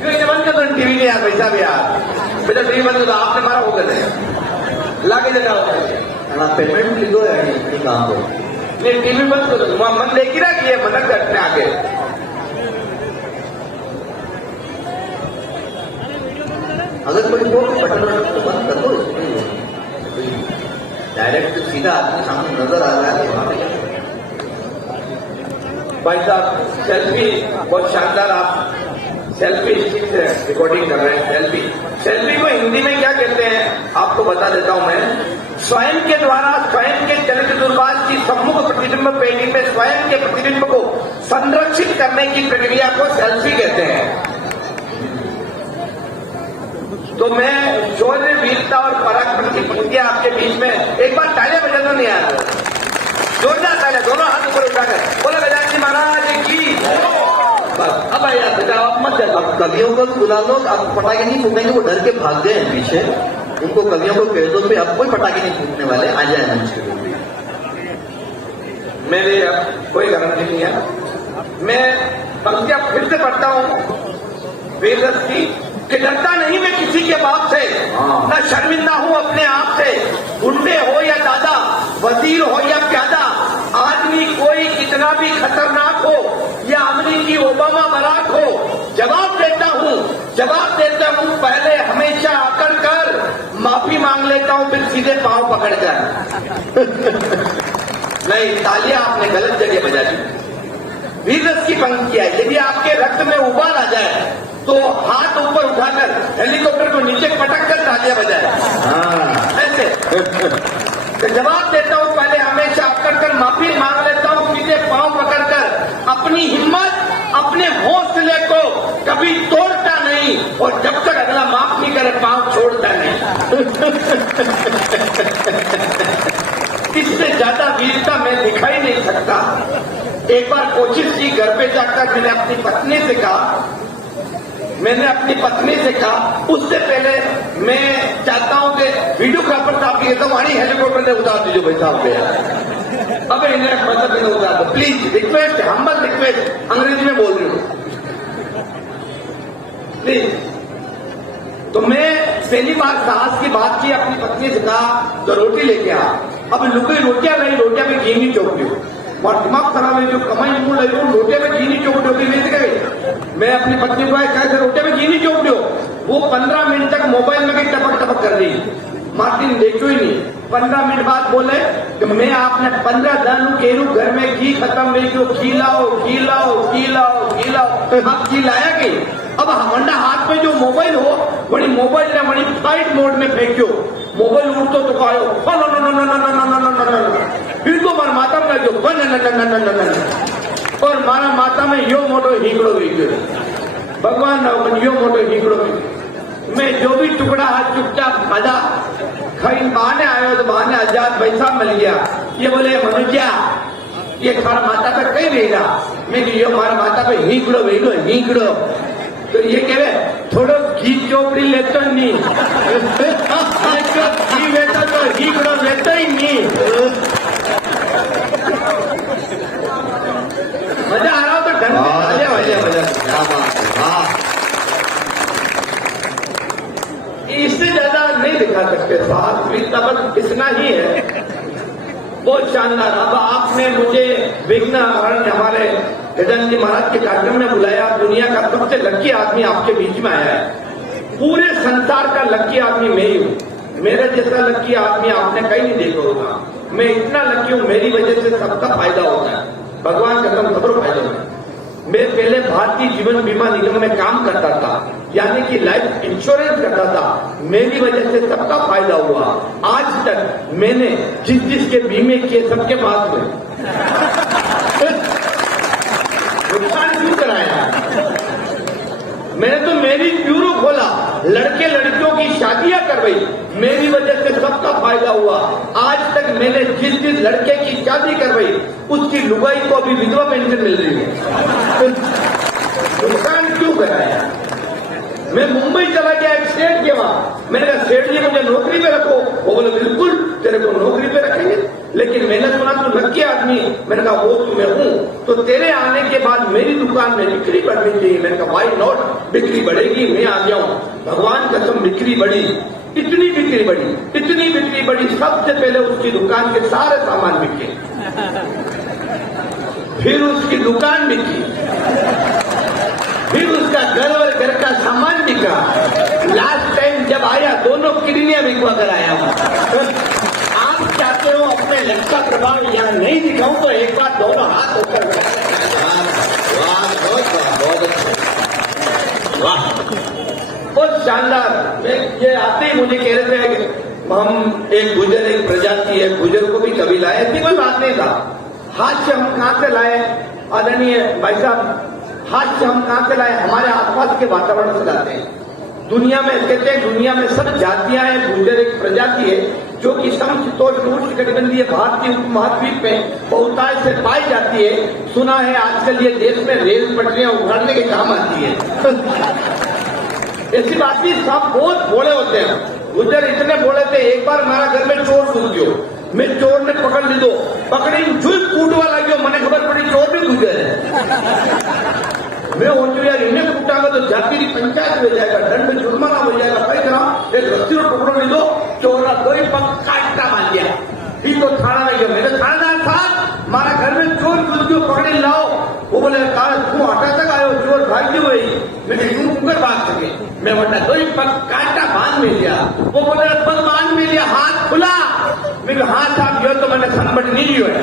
क्यों ये बंद कर दो टीवी नहीं यार, पैसा भी यार बेटा टीवी बंद कर दो, आपने मारा हो गए लाके देना होगा पेमेंट लिखो है काम को नहीं, टीवी बंद कर दो। मन देखी ना कि ये मदद करते आगे। अगर कोई बटन तो बंद कर दो, डायरेक्ट सीधा आपके सामने नजर आ रहा है। भाई साहब सेल्फी बहुत शानदार, आप सेल्फी स्टिक से रिकॉर्डिंग कर रहे हैं। सेल्फी को हिंदी में क्या कहते हैं आपको बता देता हूं मैं। स्वयं के द्वारा स्वयं के चलित दूरभाष की सम्मुख प्रतिबिंब पेटी में स्वयं के प्रतिबिंब को संरक्षित करने की प्रक्रिया को सेल्फी कहते हैं। तो मैं शौर्य वीरता और पराक्रम की पंक्तियां आपके बीच में एक बार तालियां बजाना नहीं आ रहा, जोरदार तालियां, दोनों हाथ ऊपर उठाकर बोला गजानन महाराज की। अब आइए बजाओ, मत जाओ। कवियों को बुला लो, अब पटाखे नहीं फूटेंगे, वो डर के भाग गए हैं पीछे। उनको कवियों को कह दो कि अब कोई पटाखे नहीं फूटने वाले, आ जाए मंच पे। मेरे अब कोई गारंटी नहीं है। मैं पंक्तियां फिर से पढ़ता हूं वीररस की कि डरता नहीं मैं किसी के बाप से, न शर्मिंदा हूं अपने आप से। गुंडे हो या दादा, वजीर हो या प्यादा, आदमी कोई कितना भी खतरनाक हो या अमरीकी ओबामा बराक हो, जवाब देता हूं पहले हमेशा आकर कर, माफी मांग लेता हूं फिर सीधे पांव पकड़कर। नहीं, तालियां आपने गलत जगह बजा दी। वीररस की पंक्तियां, यदि आपके रक्त में उबाल आ जाए तो हाथ ऊपर उठाकर हेलीकॉप्टर को नीचे पटक कर तालियां बजाए। ऐसे तो जवाब देता हूं पहले हमेशा आकर कर, माफी मांग लेता हूं सीधे पांव पकड़कर। अपनी हिम्मत अपने हौसले को कभी तोड़ता नहीं, और जब तक अगला माफ नहीं करे पांव छोड़ता नहीं। इससे ज्यादा वीरता मैं दिखाई नहीं सकता। एक बार कोशिश की, घर पे जाकर मैंने अपनी पत्नी से कहा, उससे पहले मैं चाहता हूं कि वीडियोग्राफर साहब की कहता हूं हेलीकॉप्टर ने उतार दीजिए भाई साहब पे। अब इन्हें मतलब इन्हें उतार दो प्लीज, रिक्वेस्ट, हम्बल रिक्वेस्ट, अंग्रेजी में बोल रही हूं प्लीज। तो मैं पहली बार साहस की बात की, अपनी पत्नी से कहा तो रोटी लेके आ। अब लुके रोटियां नहीं, रोटियां में घी नहीं चौक दी और दिमाग खराब है, जो कमाई मुंह लगी रोटियां में घी नहीं चौक दो बेच गए। मैं अपनी पत्नी को कैसे रोटियां में घी नहीं चौक दो, वो 15 मिनट तक मोबाइल में टपक टपक कर रही। मार्टिन देखो ही नहीं, 15 मिनट बाद बोले कि मैं आपने 15 दिन केरू घर में घी खत्म नहीं क्यों, घी लाओ घी लाओ घी लाओ घी लाओ। आप घी लाया कि अब हमारा हाथ में जो मोबाइल हो बड़ी मोबाइल ने बड़ी फ्लाइट मोड में फेंक्यो, मोबाइल उठतो तो कहो फिर तो मारा माता में जो और मारा माता में यो मोटो हीकड़ो वीडियो भगवान यो मोटो हीकड़ो वीडियो। मैं जो भी टुकड़ा हाथ चुपचाप खादा, कहीं बहाने आयो तो बहाने आजाद पैसा मिल गया। ये बोले मनुष्या ये खाना माता पे कहीं रहेगा, मैं यो मारा माता पे हीकड़ो वेगो हीकड़ो, तो ये कह रहे थोड़ो घी चोपड़ी लेते नहीं घी लेता तो हीकड़ो लेता ही नहीं। मजा आ रहा हो तो ढंग से मजा। इससे ज्यादा नहीं दिखा सकते साहब, बस इतना ही है। बहुत शानदार। अब आपने मुझे विघ्न हरण हमारे गजानन जी महाराज के कार्यक्रम में बुलाया, दुनिया का सबसे लकी आदमी आपके बीच में आया है। पूरे संसार का लकी आदमी मैं ही हूँ, मेरे जैसा लकी आदमी आपने कहीं नहीं देखा होगा। मैं इतना लकी हूँ, मेरी वजह से सबका फायदा होता है, भगवान का सबको फायदा होता है। मैं पहले भारतीय जीवन बीमा निगम में काम करता था, यानी कि लाइफ इंश्योरेंस करता था, मेरी वजह से सबका फायदा हुआ। आज तक मैंने जिसके बीमे किए सबके पास में नुकसान क्यों कराया। मैंने तो मेरी ब्यूरो खोला, लड़के लड़कियों की शादियां करवाई, मेरी वजह से सबका फायदा हुआ। आज तक मैंने जिस लड़के की शादी करवाई उसकी लुगाई को अभी विधवा पेंशन मिल रही है। नुकसान क्यों कराया। मैं मुंबई चला गया, एक सेठ के वहां, मैंने कहा सेठ जी मुझे नौकरी पे रखो, वो बोले बिल्कुल तेरे को नौकरी पे रखेंगे, लेकिन मैंने सुना तू लकी आदमी, मैंने कहा वो मैं हूं, तो तेरे आने के बाद मेरी दुकान में बिक्री बढ़नी चाहिए। मैंने कहा वाई नॉट, बिक्री बढ़ेगी, मैं आ गया हूं। भगवान कसम बिक्री बढ़ी, इतनी बिक्री बढ़ी, इतनी बिक्री बढ़ी, सबसे पहले उसकी दुकान के सारे सामान बिके, फिर उसकी दुकान बिकी, फिर उसका घर और घर का सामान बिका। लास्ट टाइम जब आया दोनों किडनियां बिकवा कर आया हूं। आप चाहते हो अपने लक्ष्य का प्रभाव यहाँ नहीं दिखाऊं तो एक बार दोनों हाथ ऊपर वाह, बहुत शानदार। ये आते ही मुझे कह रहे थे कि हम एक गुजर एक प्रजाति है, गुजर को भी कभी लाए, ऐसी कोई बात नहीं था। हाथ से हम कहां से लाए आदरणीय भाई साहब, हाथ से हम कहां से लाए, हमारे आसपास के वातावरण से लाते हैं। दुनिया में कहते हैं दुनिया में सब जातियां हैं, गुजर एक प्रजाति है जो कि समशीतोष्ण उष्णकटिबंधीय भारतीय उपमहाद्वीप में बहुतायत से पाई जाती है। सुना है आजकल ये देश में रेल पटरियां उखाड़ने के काम आती है। ऐसी बात नहीं, सब बहुत भोले होते हैं। गुजर इतने भोले थे, एक बार हमारा घर में चोर घुस गयो, मैं चोर ने पकड़ ली, दो पकड़ी जुल कूटवा लगे, मैंने खबर पड़ी चोर भी गुजर है। मैं हो यार इन्हें कूटागा तो जाति की पंचायत हो जाएगा, दंड जुर्माना हो जाएगा, कई तरह एक रस्सी को टुकड़ो ली दो, चोर दो ही पग काटता मान लिया, फिर तो थाना में गया। मेरे थानेदार साहब हमारा घर में चोर घुस गयो, पकड़े लाओ। वो बोले तू हटा तक आयो, चोर भागी हुई, मैंने यूं ऊपर भाग सके, मैं वरना दो ही पग काटा बांध में लिया। वो बोले पग बांध में लिया, हाथ खुला, मैं हाथ आप जो तो मैंने संपट नहीं लियो है,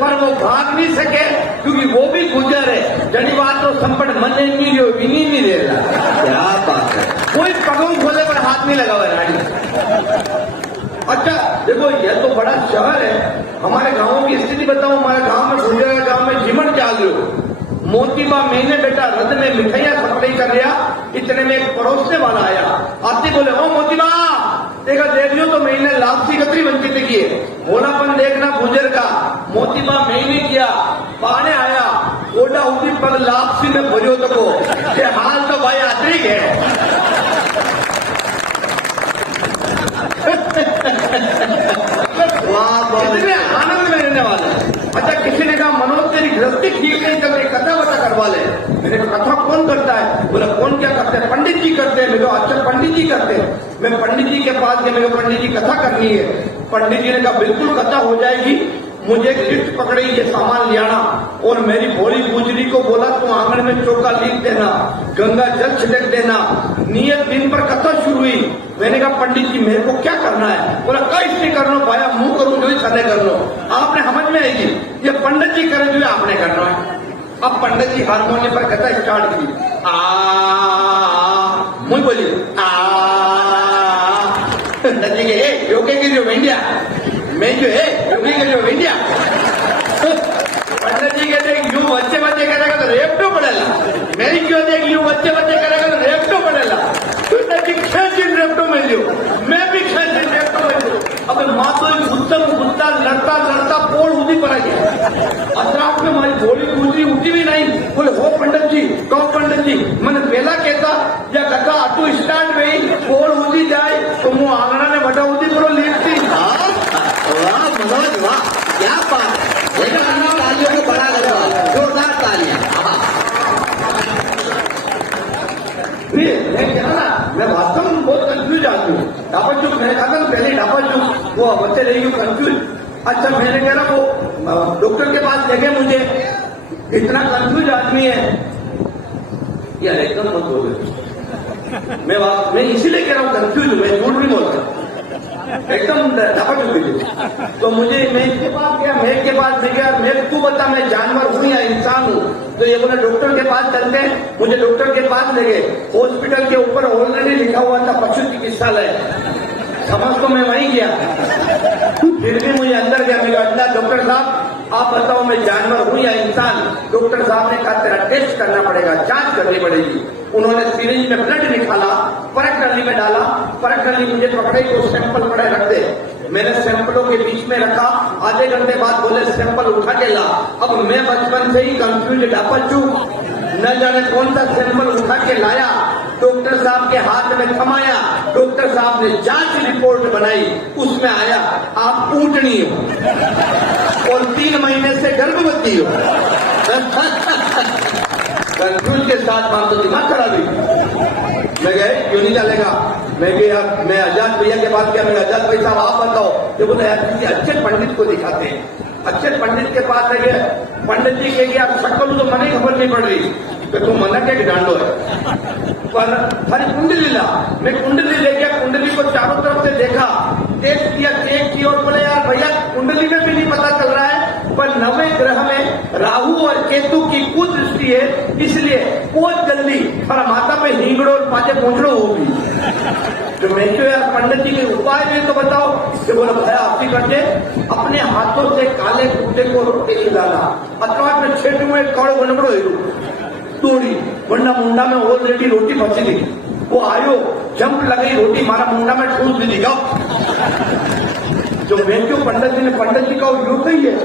पर वो भाग नहीं सके क्योंकि वो भी गुजर है। जड़ी बात तो संपट मन नहीं लियो, विनी नहीं दे रहा। क्या बात है, कोई पगों खोले पर हाथ नहीं लगा हुआ रानी। अच्छा देखो ये तो बड़ा शहर है, हमारे गांव की स्थिति बताऊं। हमारे गांव में गुजर गांव में जीवन चाल रहे हो, मोतीबा मैंने बेटा रद में मिठाइयां सप्लाई कर लिया, इतने में एक परोसने वाला आया, आते बोले ओ मोतीबा देखा देख लो तो मैंने लापसी कतरी वंचित की है, होनापन देखना गुजर का। मोतीबा मैंने किया, पाने आया, ओडा उठी पग लापसी में भजो तको, ये हाल तो भाई आतरिक है। इतने आनंद में रहने वाले। अच्छा किसी ने कहा मनोज तेरी गृहस्थी ठीक नहीं चल रही, कथा बता करवा ले। मैंने कहा कथा कौन करता है, बोला कौन क्या करते हैं, पंडित जी करते हैं। मैं कहा अच्छा पंडित जी जी करते हैं। मैं पंडित जी के पास गया, मेरे को पंडित जी कथा करनी है। पंडित जी ने कहा बिल्कुल कथा हो जाएगी। मुझे एक लिस्ट पकड़ी, ये सामान ले आना, और मेरी भोली गुजरी को बोला तू आंगन में चौका लिख देना, गंगा जल छिड़क देना। नियत दिन पर कथा शुरू हुई। मैंने कहा पंडित जी मेरे को क्या करना है? बोला कई नहीं करना पाया, मुंह करूँ जो सने कर लो, आपने समझ में आएगी। ये पंडित जी करें जो आपने करना है। अब पंडित जी हारमोनियम पर कथा स्टार्ट की। मुझे बोली पंडित जी के योगे की जो इंडिया, मैं जो है योगी के जो इंडिया। पंडित जी कहते यू बच्चे बच्चे करेगा तो रेप तो पड़ेगा। मेरी क्यों देख यू बच्चे बच्चे करेगा तो रेप तो पड़ेगा। रेप्टो में लियो, मैं भी रेप्टो में लियो। अब माँ तो उत्तम गुत्ता लड़ता लड़ता पोड़ उठी पड़ा गया। अतराफ में हमारी भोली गुजरी उठी भी नहीं। बोले हो पंडित जी, कहो पंडित जी, मैंने पहला कहता या कथा आटू स्टार्ट गई पोड़ उठी जाए तो मुँह आंगना ने बटा उठी बोलो लेटती। वाह मनोज वाह, क्या बात है। तालियों को बड़ा लगा, जोरदार तालियां। मैं क्या ना, मैं वास्तव में बहुत कंफ्यूज आदमी हूँ। ढापा चुप मैंने कहा था पहले ढापा चुप वो बच्चे रहेगी कंफ्यूज। अच्छा मैंने कह रहा वो डॉक्टर के पास ले गए मुझे, इतना कंफ्यूज आदमी है यार, एकदम मत बोलो। मैं इसीलिए कह रहा हूँ कंफ्यूज हूँ, मैं झूठ नहीं बोलता, एकदम ढापा चुप लीजिए। तो मुझे मैं इसके पास गया, मैं के पास से गया, मैं तू बता मैं जानवर हूँ या इंसान हूँ? तो ये बोले डॉक्टर के पास चलते हैं। मुझे डॉक्टर के पास ले गए। हॉस्पिटल के ऊपर ऑलरेडी लिखा हुआ था पशु चिकित्सालय, समझ तो मैं वहीं गया। फिर भी मुझे अंदर गया, मेरा अंदर डॉक्टर साहब आप बताओ मैं जानवर हूँ या इंसान? डॉक्टर साहब ने कहा तेरा टेस्ट करना पड़ेगा, जांच करनी पड़ेगी। उन्होंने सिरिंज में ब्लड निकाला, परख नली में डाला, परख नली मुझे पकड़े तो सैंपल पड़े रख दे। मैंने सैंपलों के बीच में रखा, आधे घंटे बाद बोले सैंपल उठा के ला। अब मैं बचपन से ही कंफ्यूज डापचू, न जाने कौन सा सैंपल उठा के लाया, डॉक्टर साहब के हाथ में थमाया। डॉक्टर साहब ने जांच रिपोर्ट बनाई, उसमें आया आप ऊँटनी हो और 3 महीने से गर्भवती हो। कंफ्यूज के साथ बात तो दिमाग खराब हुई। मैं गए क्यों नहीं चलेगा, मैं गया, मैं आजाद भैया के पास गया। मैंने आजाद भाई साहब आप बताओ। ये बोले यार किसी अच्छे पंडित को दिखाते हैं। अच्छे पंडित के पास गए, पंडित जी कहेंगे आप शक्ल तो मने खबर नहीं पड़ रही कि तुम मना के डांडो है, पर हरी कुंडली ला। मैं कुंडली ले गया, कुंडली को चारों तरफ से देखा, टेस्ट किया, चेक किया और बोले यार भैया कुंडली में भी नहीं पता चल रहा है, पर 9वें ग्रह में राहु और केतु की कुदृष्टि है, इसलिए बहुत जल्दी हमारा माता पे हिंगड़ो और पाचे पहुंचड़ो होगी। तो मैं क्यों यार पंडित जी के उपाय में तो बताओ। कि बोला भाई आप ही करते अपने हाथों से काले कुत्ते को रोटी खिलाना, अथवा में छेट में कड़ बनबड़ो तोड़ी, वरना मुंडा में ऑलरेडी रोटी बची थी। वो आयो जंप लगाई, रोटी मारा मुंडा में ठूस दी दिखा। जो मैं क्यों पंडित जी ने पंडित जी का यू कही है,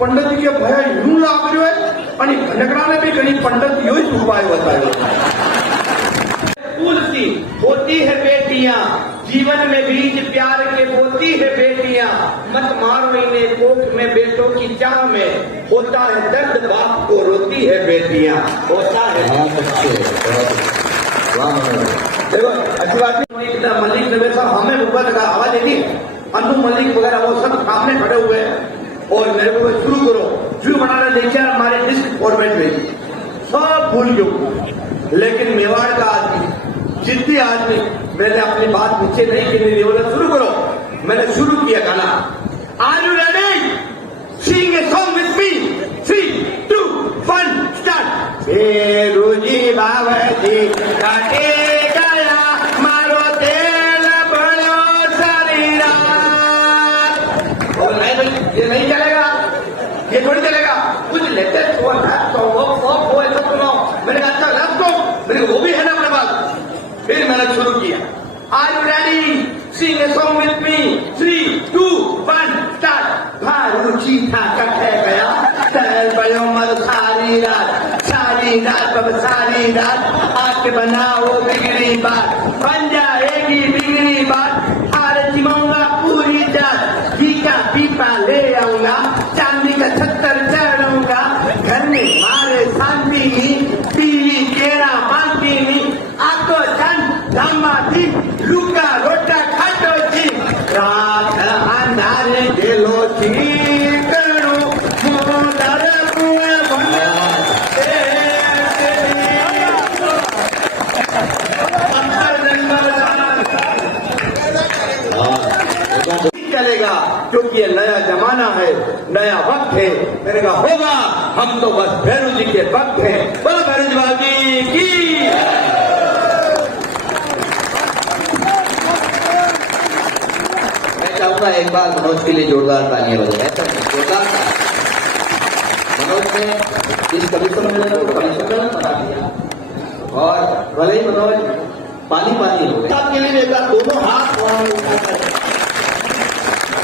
पंडित जी के भया यूं लाग रहे है, घनकड़ा ने भी कहीं पंडित यू ही उपाय बताया। तुलसी होती है बेटियां, जीवन में बीज प्यार के बोती है बेटियां, मत मारो इन्हें कोख में बेटों की चाह में, होता है दर्द बाप को रोती है बेटियां, होता है। देखो अच्छी बात नहीं, मलिक नबी साहब हमें ऊपर का आवाज देती, अनु मलिक वगैरह वो सब सामने खड़े हुए हैं और मेरे को शुरू करो, शुरू बनाना देखिए हमारे डिस्क फॉर्मेट में सब भूल गए। लेकिन मेवाड़ का आदमी, जिद्दी आदमी, मैंने अपनी बात नीचे नहीं की, नहीं बोला शुरू करो। मैंने शुरू किया गाना, are you ready? Sing a song with me, 3, 2, 1 start. रुजी बाबजी काटे गया मारो तेल बड़ो शरीरा। और नहीं भाई ये नहीं चलेगा, ये थोड़ी चलेगा, कुछ लेटेस्ट हो तो वो ऐसा सुनाओ। मैंने कहा अच्छा लग तो मेरे वो भी है ना अपने पास। फिर मैंने शुरू किया, are you ready? Sing a song with me, 3, 2, 1 start. भारूची था कटे गया चल बड़ो मर सारी रात अब सारी रात आके बनाओ बिगड़ी बात, बन जाएगी बिगड़ी बात, हार चिमाऊंगा पूरी जात, घी का पीपा ले आऊंगा, चांदी का छत्तर चढ़ूंगा, घर में मारे शांति नहीं, पीली केरा बांटी नहीं, आपको चंद धम्मा दी नया वक्त है। मैंने कहा होगा, हम तो बस भैरू जी के भक्त हैं। बोलो भैरू जी बाबा जी की। मैं चाहूंगा एक बार मनोज के लिए जोरदार तालियां बजाएं। जोरदार तालियां। मनोज ने इस कवि सम्मेलन को कवि सम्मेलन बना दिया और भले ही मनोज पानी हो गए, आपके लिए एक बार दोनों हाथ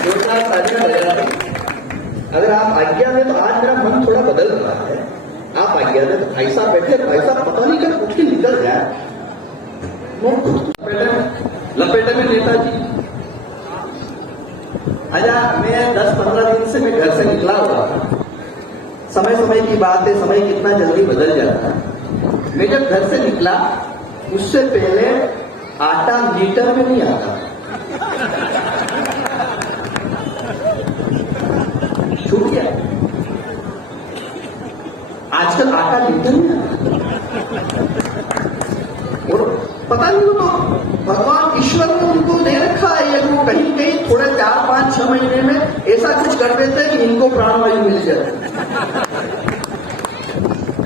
जोरदार तालियां बजा। अगर आप आज्ञा में, तो आज मेरा मन थोड़ा बदल रहा है। आप आज्ञा में, तो भाई साहब बैठे, भाई साहब पता नहीं क्या कुछ निकल जाए लपेटे में नेताजी। अच्छा, मैं 10-15 दिन से मैं घर से निकला हुआ था। समय की बात है, समय कितना जल्दी बदल जाता है। मैं जब घर से निकला, उससे पहले आटा लीटर में नहीं आता, छूट गया। आजकल आटा लीटर में आता और पता नहीं, तो भगवान ईश्वर ने उनको दे रखा है ये, वो कहीं थोड़े 4-5-6 महीने में ऐसा कुछ कर देते हैं कि इनको प्राणवायु मिल जाए।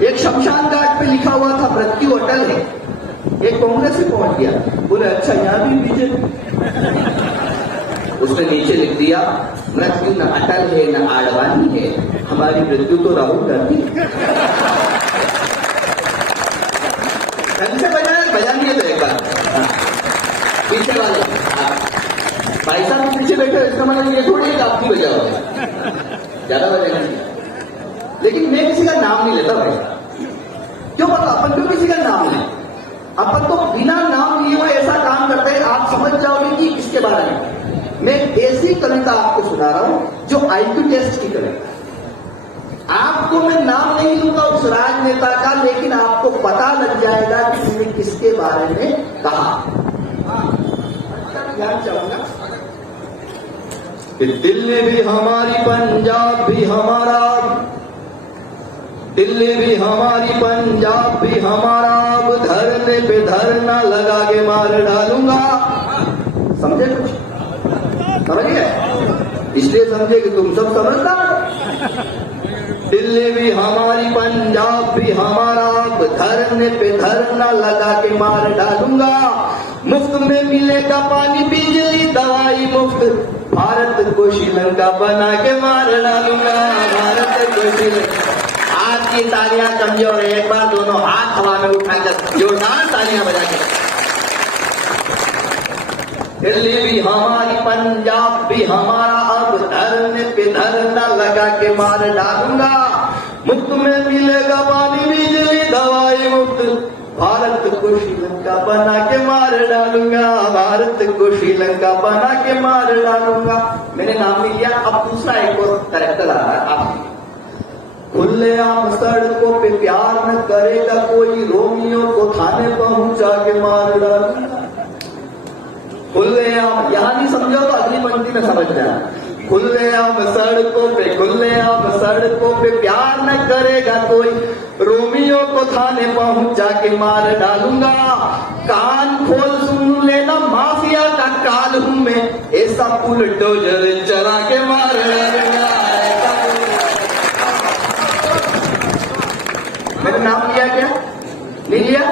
एक शमशान घाट पे लिखा हुआ था मृत्यु अटल है। एक कांग्रेस से पहुंच गया, बोले अच्छा यहां भी बीजेपी। उसने नीचे लिख दिया, मृत्यु न अटल है न आडवाणी है, हमारी मृत्यु तो राहुल गांधी। ढंग से बजानिए तो एक बार पीछे वाले भाई साहब पीछे बैठे, इसका मतलब ये थोड़ी आप भी बजाओगे, ज्यादा बजाएंगे। लेकिन मैं किसी का नाम नहीं लेता भाई साहब। क्यों पता? अपन क्यों किसी का नाम लें? अपन तो बिना नाम लिए हुए ऐसा काम करते हैं, आप समझ जाओगे कि इसके बारे में। मैं ऐसी कविता आपको सुना रहा हूं जो IQ टेस्ट की कविता। आपको मैं नाम नहीं लूंगा उस राजनेता का, लेकिन आपको पता लग जाएगा कि उसने किसके बारे में कहा। ध्यान चाहूंगा कि दिल्ली भी हमारी, पंजाब भी हमारा, दिल्ली भी हमारी, पंजाब भी हमारा, अब धरने पे धरना लगा के मार डालूंगा। समझे? कुछ समझिए, इसलिए समझे कि तुम सब समझदार। दिल्ली भी हमारी, पंजाब भी हमारा, अब धरने पे धरना लगा के मार डालूंगा। मुफ्त में मिलेगा पानी, बिजली, दवाई मुफ्त, भारत को श्रीलंका बना के मार डालूंगा। भारत को श्रीलंका। आपकी तालियां कमजोर है, एक बार दोनों हाथ हवा में उठाकर जोरदार तालियां बजा के। दिल्ली भी हमारी, पंजाब भी हमारा, अब धरने पे धरना लगा के मार डालूंगा। मुफ्त में मिलेगा पानी, बिजली, दवाई मुफ्त, भारत को श्रीलंका बना के मार डालूंगा। भारत को श्रीलंका बना के मार डालूंगा। मैंने नाम नहीं लिया, अब दूसरा एक और कैरेक्टर आ रहा है। आप खुलेआम सड़कों पे प्यार न करेगा कोई, रोमियो को थाने पहुंचा के मार डालूंगा। खुलेआम, यहां नहीं समझो तो अगली पंक्ति में समझ जाना। खुलेआम सड़कों पे प्यार न करेगा कोई, रोमियो को थाने पहुंचा के मार डालूंगा। कान खोल सुन लेना, माफिया का काल हूं मैं, ऐसा बुलडोजर चला के मार डालूंगा। मैंने नाम लिया क्या? नहीं लिया?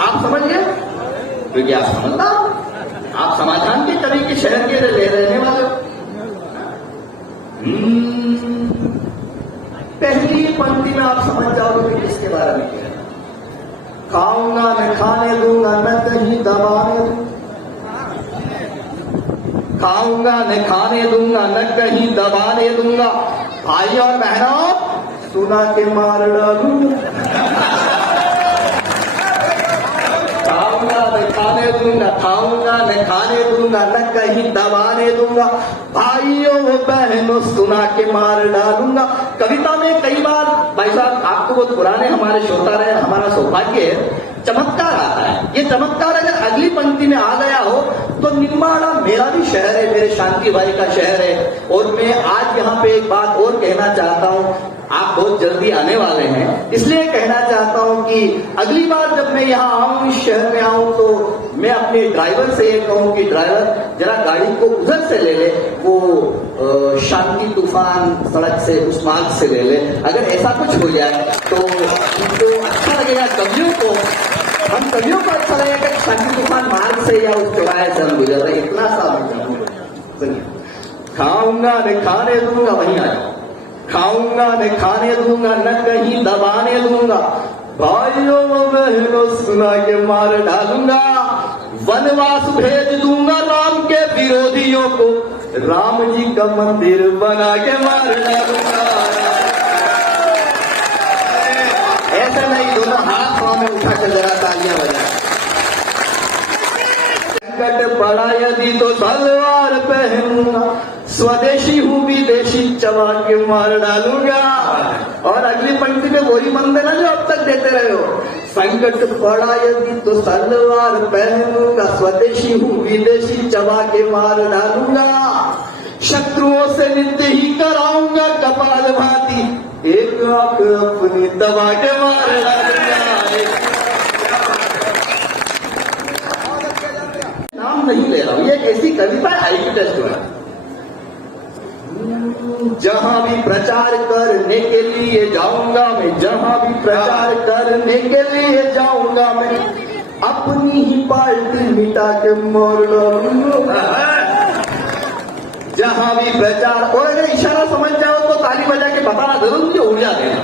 आप समझ गए? क्योंकि आप समझदार, आप समाधान के कवि के शहर के ले रहने वाले हो। पहली पंक्ति में आप समझ जाओगे कि किसके बारे में क्या है। खाऊंगा न खाने दूंगा, न कहीं दबाने दूंगा। खाऊंगा न खाने दूंगा, न कहीं दबाने दूंगा। भाई और बहनों, सुना के मार डालूंगा। खाऊंगा न खाने दूंगा, खाऊंगा न खाने दूंगा, न कहीं दबाने दूंगा। भाइयों बहनों, सुना के मार डालूंगा। कविता में कई बार भाई साहब, आपको बहुत पुराने हमारे श्रोता रहे, हमारा सौभाग्य है, चमत्कार आता है। ये चमत्कार अगर अगली पंक्ति में आ गया हो तो निम्बाड़ा मेरा भी शहर है, मेरे शांति भाई का शहर है। और मैं आज यहाँ पे एक बात और कहना चाहता हूँ, आप बहुत जल्दी आने वाले हैं, इसलिए कहना चाहता हूँ कि अगली बार जब मैं यहाँ आऊँ, इस शहर में आऊँ, तो मैं अपने ड्राइवर से ये कहूं कि ड्राइवर जरा गाड़ी को उधर से ले ले, वो शांति तूफान सड़क से उस मार्ग से ले ले। अगर ऐसा कुछ हो जाए तो अच्छा लगेगा कवियों को, हम कवियों को अच्छा लगेगा कि शांति तूफान मार्ग से या उस चौराहे से हम गुजर रहे, इतना सा खाऊंगा न खाने दूंगा, वहीं आ जाओ, खाऊंगा न खाने दूंगा, न कहीं दबाने दूंगा, भाइयों बहनों सुना के मार डालूंगा, वनवास भेज दूंगा राम के विरोधियों को, राम जी का मंदिर बना के मार डालूंगा। ऐसा नहीं, दोनों हाथ पांव में उठा के जरा तालियां बजा। संकट पड़ा यदि तो सलवार पहनूंगा, स्वदेशी हूँ विदेशी चबा के मार डालूंगा। और अगली पंक्ति में वही मंदिर ना जो अब तक देते रहे हो, संकट पड़ा यदि तो सलवार पहनूंगा, स्वदेशी हूँ विदेशी चबा के मार डालूंगा, शत्रुओं से नित्य ही कराऊंगा कपाल भाती, एक आंख अपनी दबा के मार डालूंगा। नाम नहीं ले रहा हूं, ये एक ऐसी कविता है, आईक्यू टेस्ट में। जहां भी प्रचार करने के लिए जाऊंगा मैं, जहां भी प्रचार करने के लिए जाऊंगा मैं, अपनी ही पार्टी मिटा के मोड़ डालूंगा। जहां भी प्रचार, और अगर इशारा समझ जाओ तो ताली बजा के बताना जरूर, मुझे ऊर्जा देना।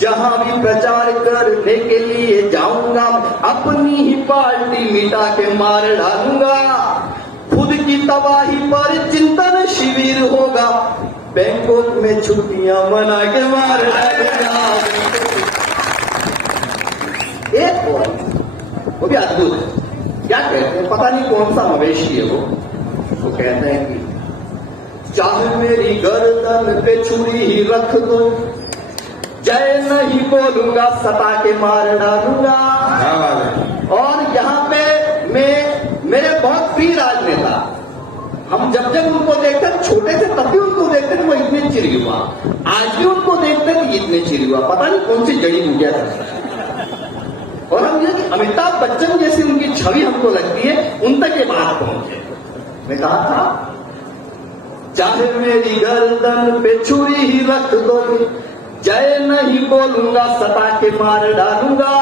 जहां भी प्रचार करने के लिए जाऊंगा अपनी ही पार्टी मिटा के मार डालूंगा, खुद की तबाही पर चिंतन शिविर होगा, बैंकॉक में छुट्टियां मना के मार डालूंगा। एक वो भी अद्भुत है, क्या कहते हैं पता नहीं कौन सा मवेशी है वो कहते हैं कि चाहे मेरी गर्दन पे छुरी ही रख दो, जय नहीं बोलूंगा सता के मार डालूंगा। और यहाँ पे मेरे बहुत प्रिय राजनेता, हम जब जब उनको देखते छोटे थे तब भी उनको देखते थे वो इतने चिर हुआ, आज भी उनको देखते थे इतने चिर हुआ, पता नहीं कौन सी जड़ी बूटियां था। और हम ये अमिताभ बच्चन जैसी उनकी छवि हमको लगती है, उन तक ये बात पहुंचे। मैं कहा था चाहे मेरी गर्दन पे छुरी ही रख दोगे, जय नहीं बोलूंगा सता के मार डालूंगा,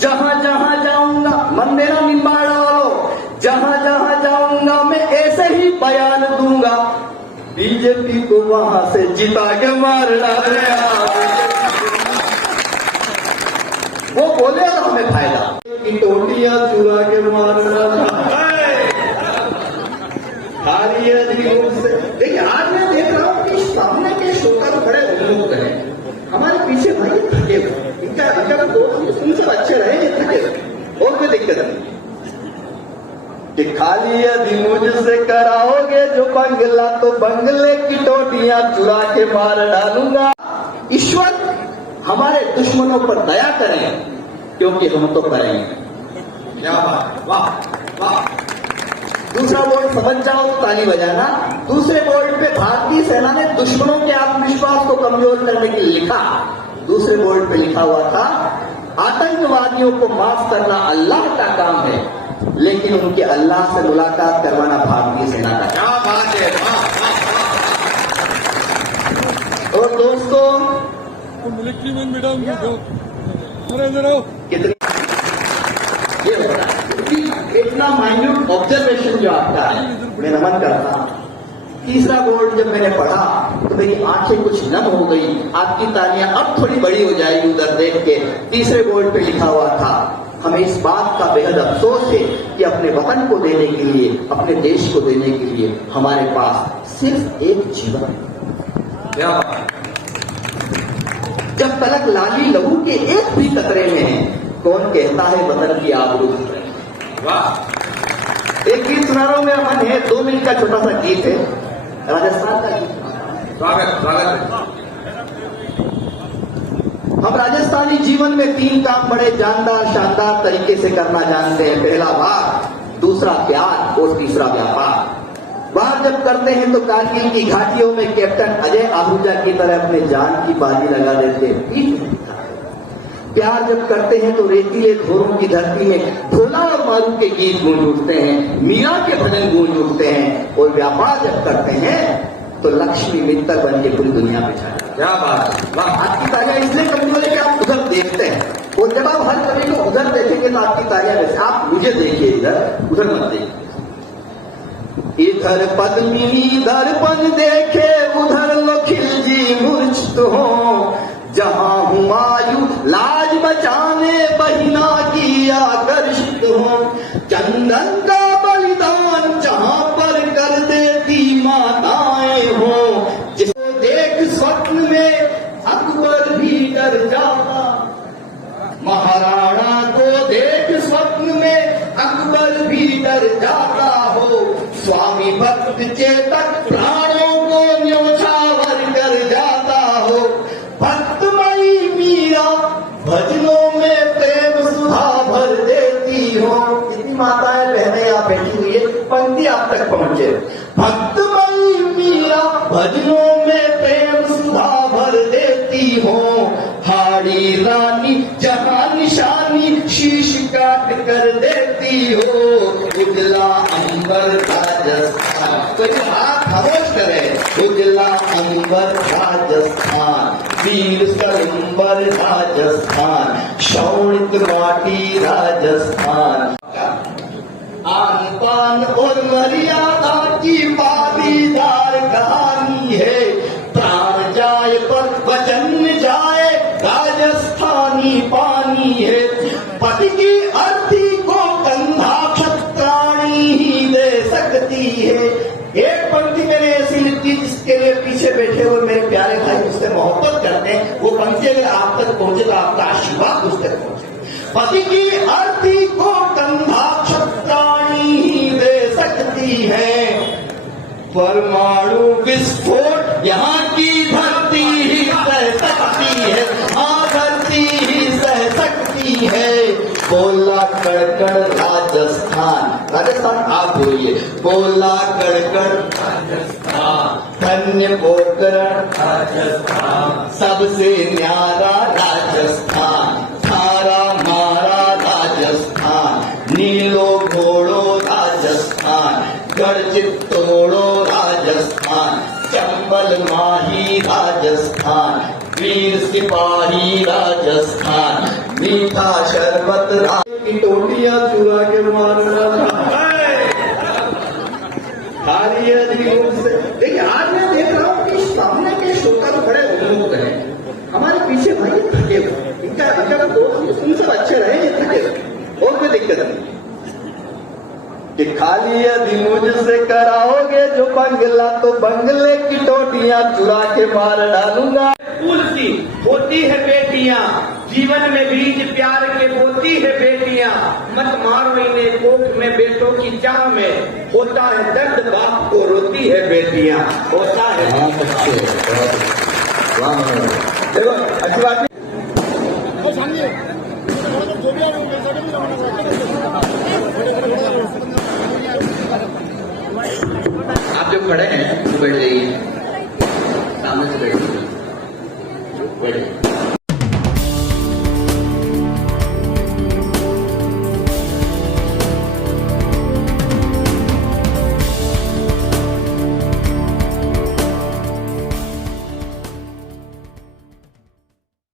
जहां जहां जाऊंगा मन मेरा निम्बाड़ा वालों, जहां जहां जाऊंगा मैं ऐसे ही बयान दूंगा, बीजेपी को वहां से जिता के मार डालूंगा। वो बोले और हमें फायदा, की टोटियां चुरा के मार डालूंगा। देखिए आज मैं देख रहा हूं कि सामने के श्रोता बड़े उन्मुक्त हैं, हमारे पीछे भाई थके हुए, इनका अगर दोस्त उनसे अच्छे रहे थके हुए, और कोई दिक्कत नहीं कि खाली यदि मुझसे कराओगे जो बंगला तो बंगले की टोटियां चुरा के मार डालूंगा। ईश्वर हमारे दुश्मनों पर दया करें, क्योंकि हम तो करेंगे। क्या बात, वाह वाह। दूसरा बोर्ड समझ जाओ तो ताली बजाना। दूसरे बोर्ड पे भारतीय सेना ने दुश्मनों के आत्मविश्वास को कमजोर करने के लिए लिखा। दूसरे बोर्ड पे लिखा हुआ था आतंकवादियों को माफ करना अल्लाह का काम है, लेकिन उनके अल्लाह से मुलाकात करवाना भारतीय सेना का। क्या बात है। और दोस्तों मिलिट्री मैन बेटा कितनी ये हो रहा है, इतना माइन्यूट ऑब्जर्वेशन जो आपका है, मैं नमन करता हूं। तीसरा बोर्ड जब मैंने पढ़ा तो मेरी आंखें कुछ नम हो गई। आपकी तालियां अब थोड़ी बड़ी हो जाएगी उधर देख के। तीसरे बोर्ड पे लिखा हुआ था हमें इस बात का बेहद अफसोस है कि अपने वतन को देने के लिए, अपने देश को देने के लिए हमारे पास सिर्फ एक जीवन है। जब तलक लाली लहू के एक भी कतरे में है, कौन कहता है वतन की आबरू। वाह। एक गीत सुना रहा हूं मैं, मन है 2 मिनट का छोटा सा गीत है, राजस्थान का गीत। स्वागत। हम राजस्थानी जीवन में 3 काम बड़े जानदार शानदार तरीके से करना जानते हैं। पहला भाग, दूसरा प्यार और तीसरा व्यापार। बाहर जब करते हैं तो कारगिल की घाटियों में कैप्टन अजय आहूजा की तरह अपने जान की बाजी लगा देते हैं। प्यार जब करते हैं तो रेतीले घोरों की धरती में भोला और मारू के गीत गूंज उठते हैं, मीरा के भजन गूंज उठते हैं। और व्यापार जब करते हैं तो लक्ष्मी मित्तर बन के पूरी दुनिया पे छा जाती है। क्या बात है, वाह। आपकी तालियां इसलिए कमजोर है कि आप उधर देखते हैं, और जब आप हर कवि को उधर देखेंगे तो आपकी तालियां वैसे। आप मुझे देखिए इधर, उधर मत देखिए। इधर पद्मिनी दर्पण देखे, उधर लो खिलजी मूर्छित हो। जहां हुमायूं लाज बचाने बहिना की आकर्षित हो। चंदन का बलिदान जहां पर कर देती माताएं हो। जिसको देख स्वप्न में अकबर भी डर जाता, महाराणा को देख स्वप्न में अकबर भी डर जाता हो। स्वामी भक्त चेतक प्राणों को न्योछावर कर जाता हो। भक्तमयी मीरा भजनों में प्रेम सुधा भर देती हो। कितनी माताएं बहनें यहाँ बैठी हुई है, पंक्ति आप तक पहुंचे। भक्तमयी मीरा भजनों में प्रेम सुधा भर देती हो। हाड़ी रानी जहां निशानी शीश काट कर देती हो। उजला अंबर राजस्थान, तो हाथ खामोश करे। उजला अंबर राजस्थान, वीर सलंबर राजस्थान, शौणित माटी राजस्थान। आन पान और मर्यादा की पाटीदार कहानी है। प्राण जाए पर वचन जाए, राजस्थानी पानी है। पति की अर्थी को कंधा क्षत्राणी ही दे सकती है। एक पंक्ति मैंने ऐसी लिखी जिसके लिए पीछे बैठे हुए मेरे प्यारे भाई उससे मोहब्बत करते हैं। वो पंक्ति अगर आप तक पहुंचे तो आपका आशीर्वाद उस तक पहुंचे। पति की अर्थी को कंधा क्षत्राणी ही दे सकती है। परमाणु विस्फोट यहाँ की धरती ही सह सकती है। हाँ, धरती ही सह सकती है। बोला कड़कड़ राजस्थान, राजस्थान आप बोलिए। बोला कड़कड़ राजस्थान, धन्य पोकरण राजस्थान, सबसे न्यारा राजस्थान। थारा मारा राजस्थान, नीलो घोड़ो राजस्थान, गढ़चित तोड़ो राजस्थान, चंबल माही राजस्थान, वीर सिपाही राजस्थान, मीठा शरबत की टोटियां चुरा के मारना। देखिए आज मैं देख रहा हूँ कि सामने के श्रोता बड़े उन्मुख हैं। हमारे पीछे भाई थके हुए, इनका दोस्त उन सब अच्छे रहे, ये थके हुए और कोई दिक्कत नहीं कि खाली यदि मुझसे कराओगे जो बंगला तो बंगले की टोटियां चुरा के मार डालूंगा। फूल सी होती है बेटियां, जीवन में बीज प्यार के बोती है बेटियां। मत मारो इन्हें कोख में बेटों की चाह में, होता है दर्द बाप को रोती है बेटियां। होता है देखो अच्छी बात आप जो खड़े हैं बैठ जाइए, सामने से बैठिए, बैठिए।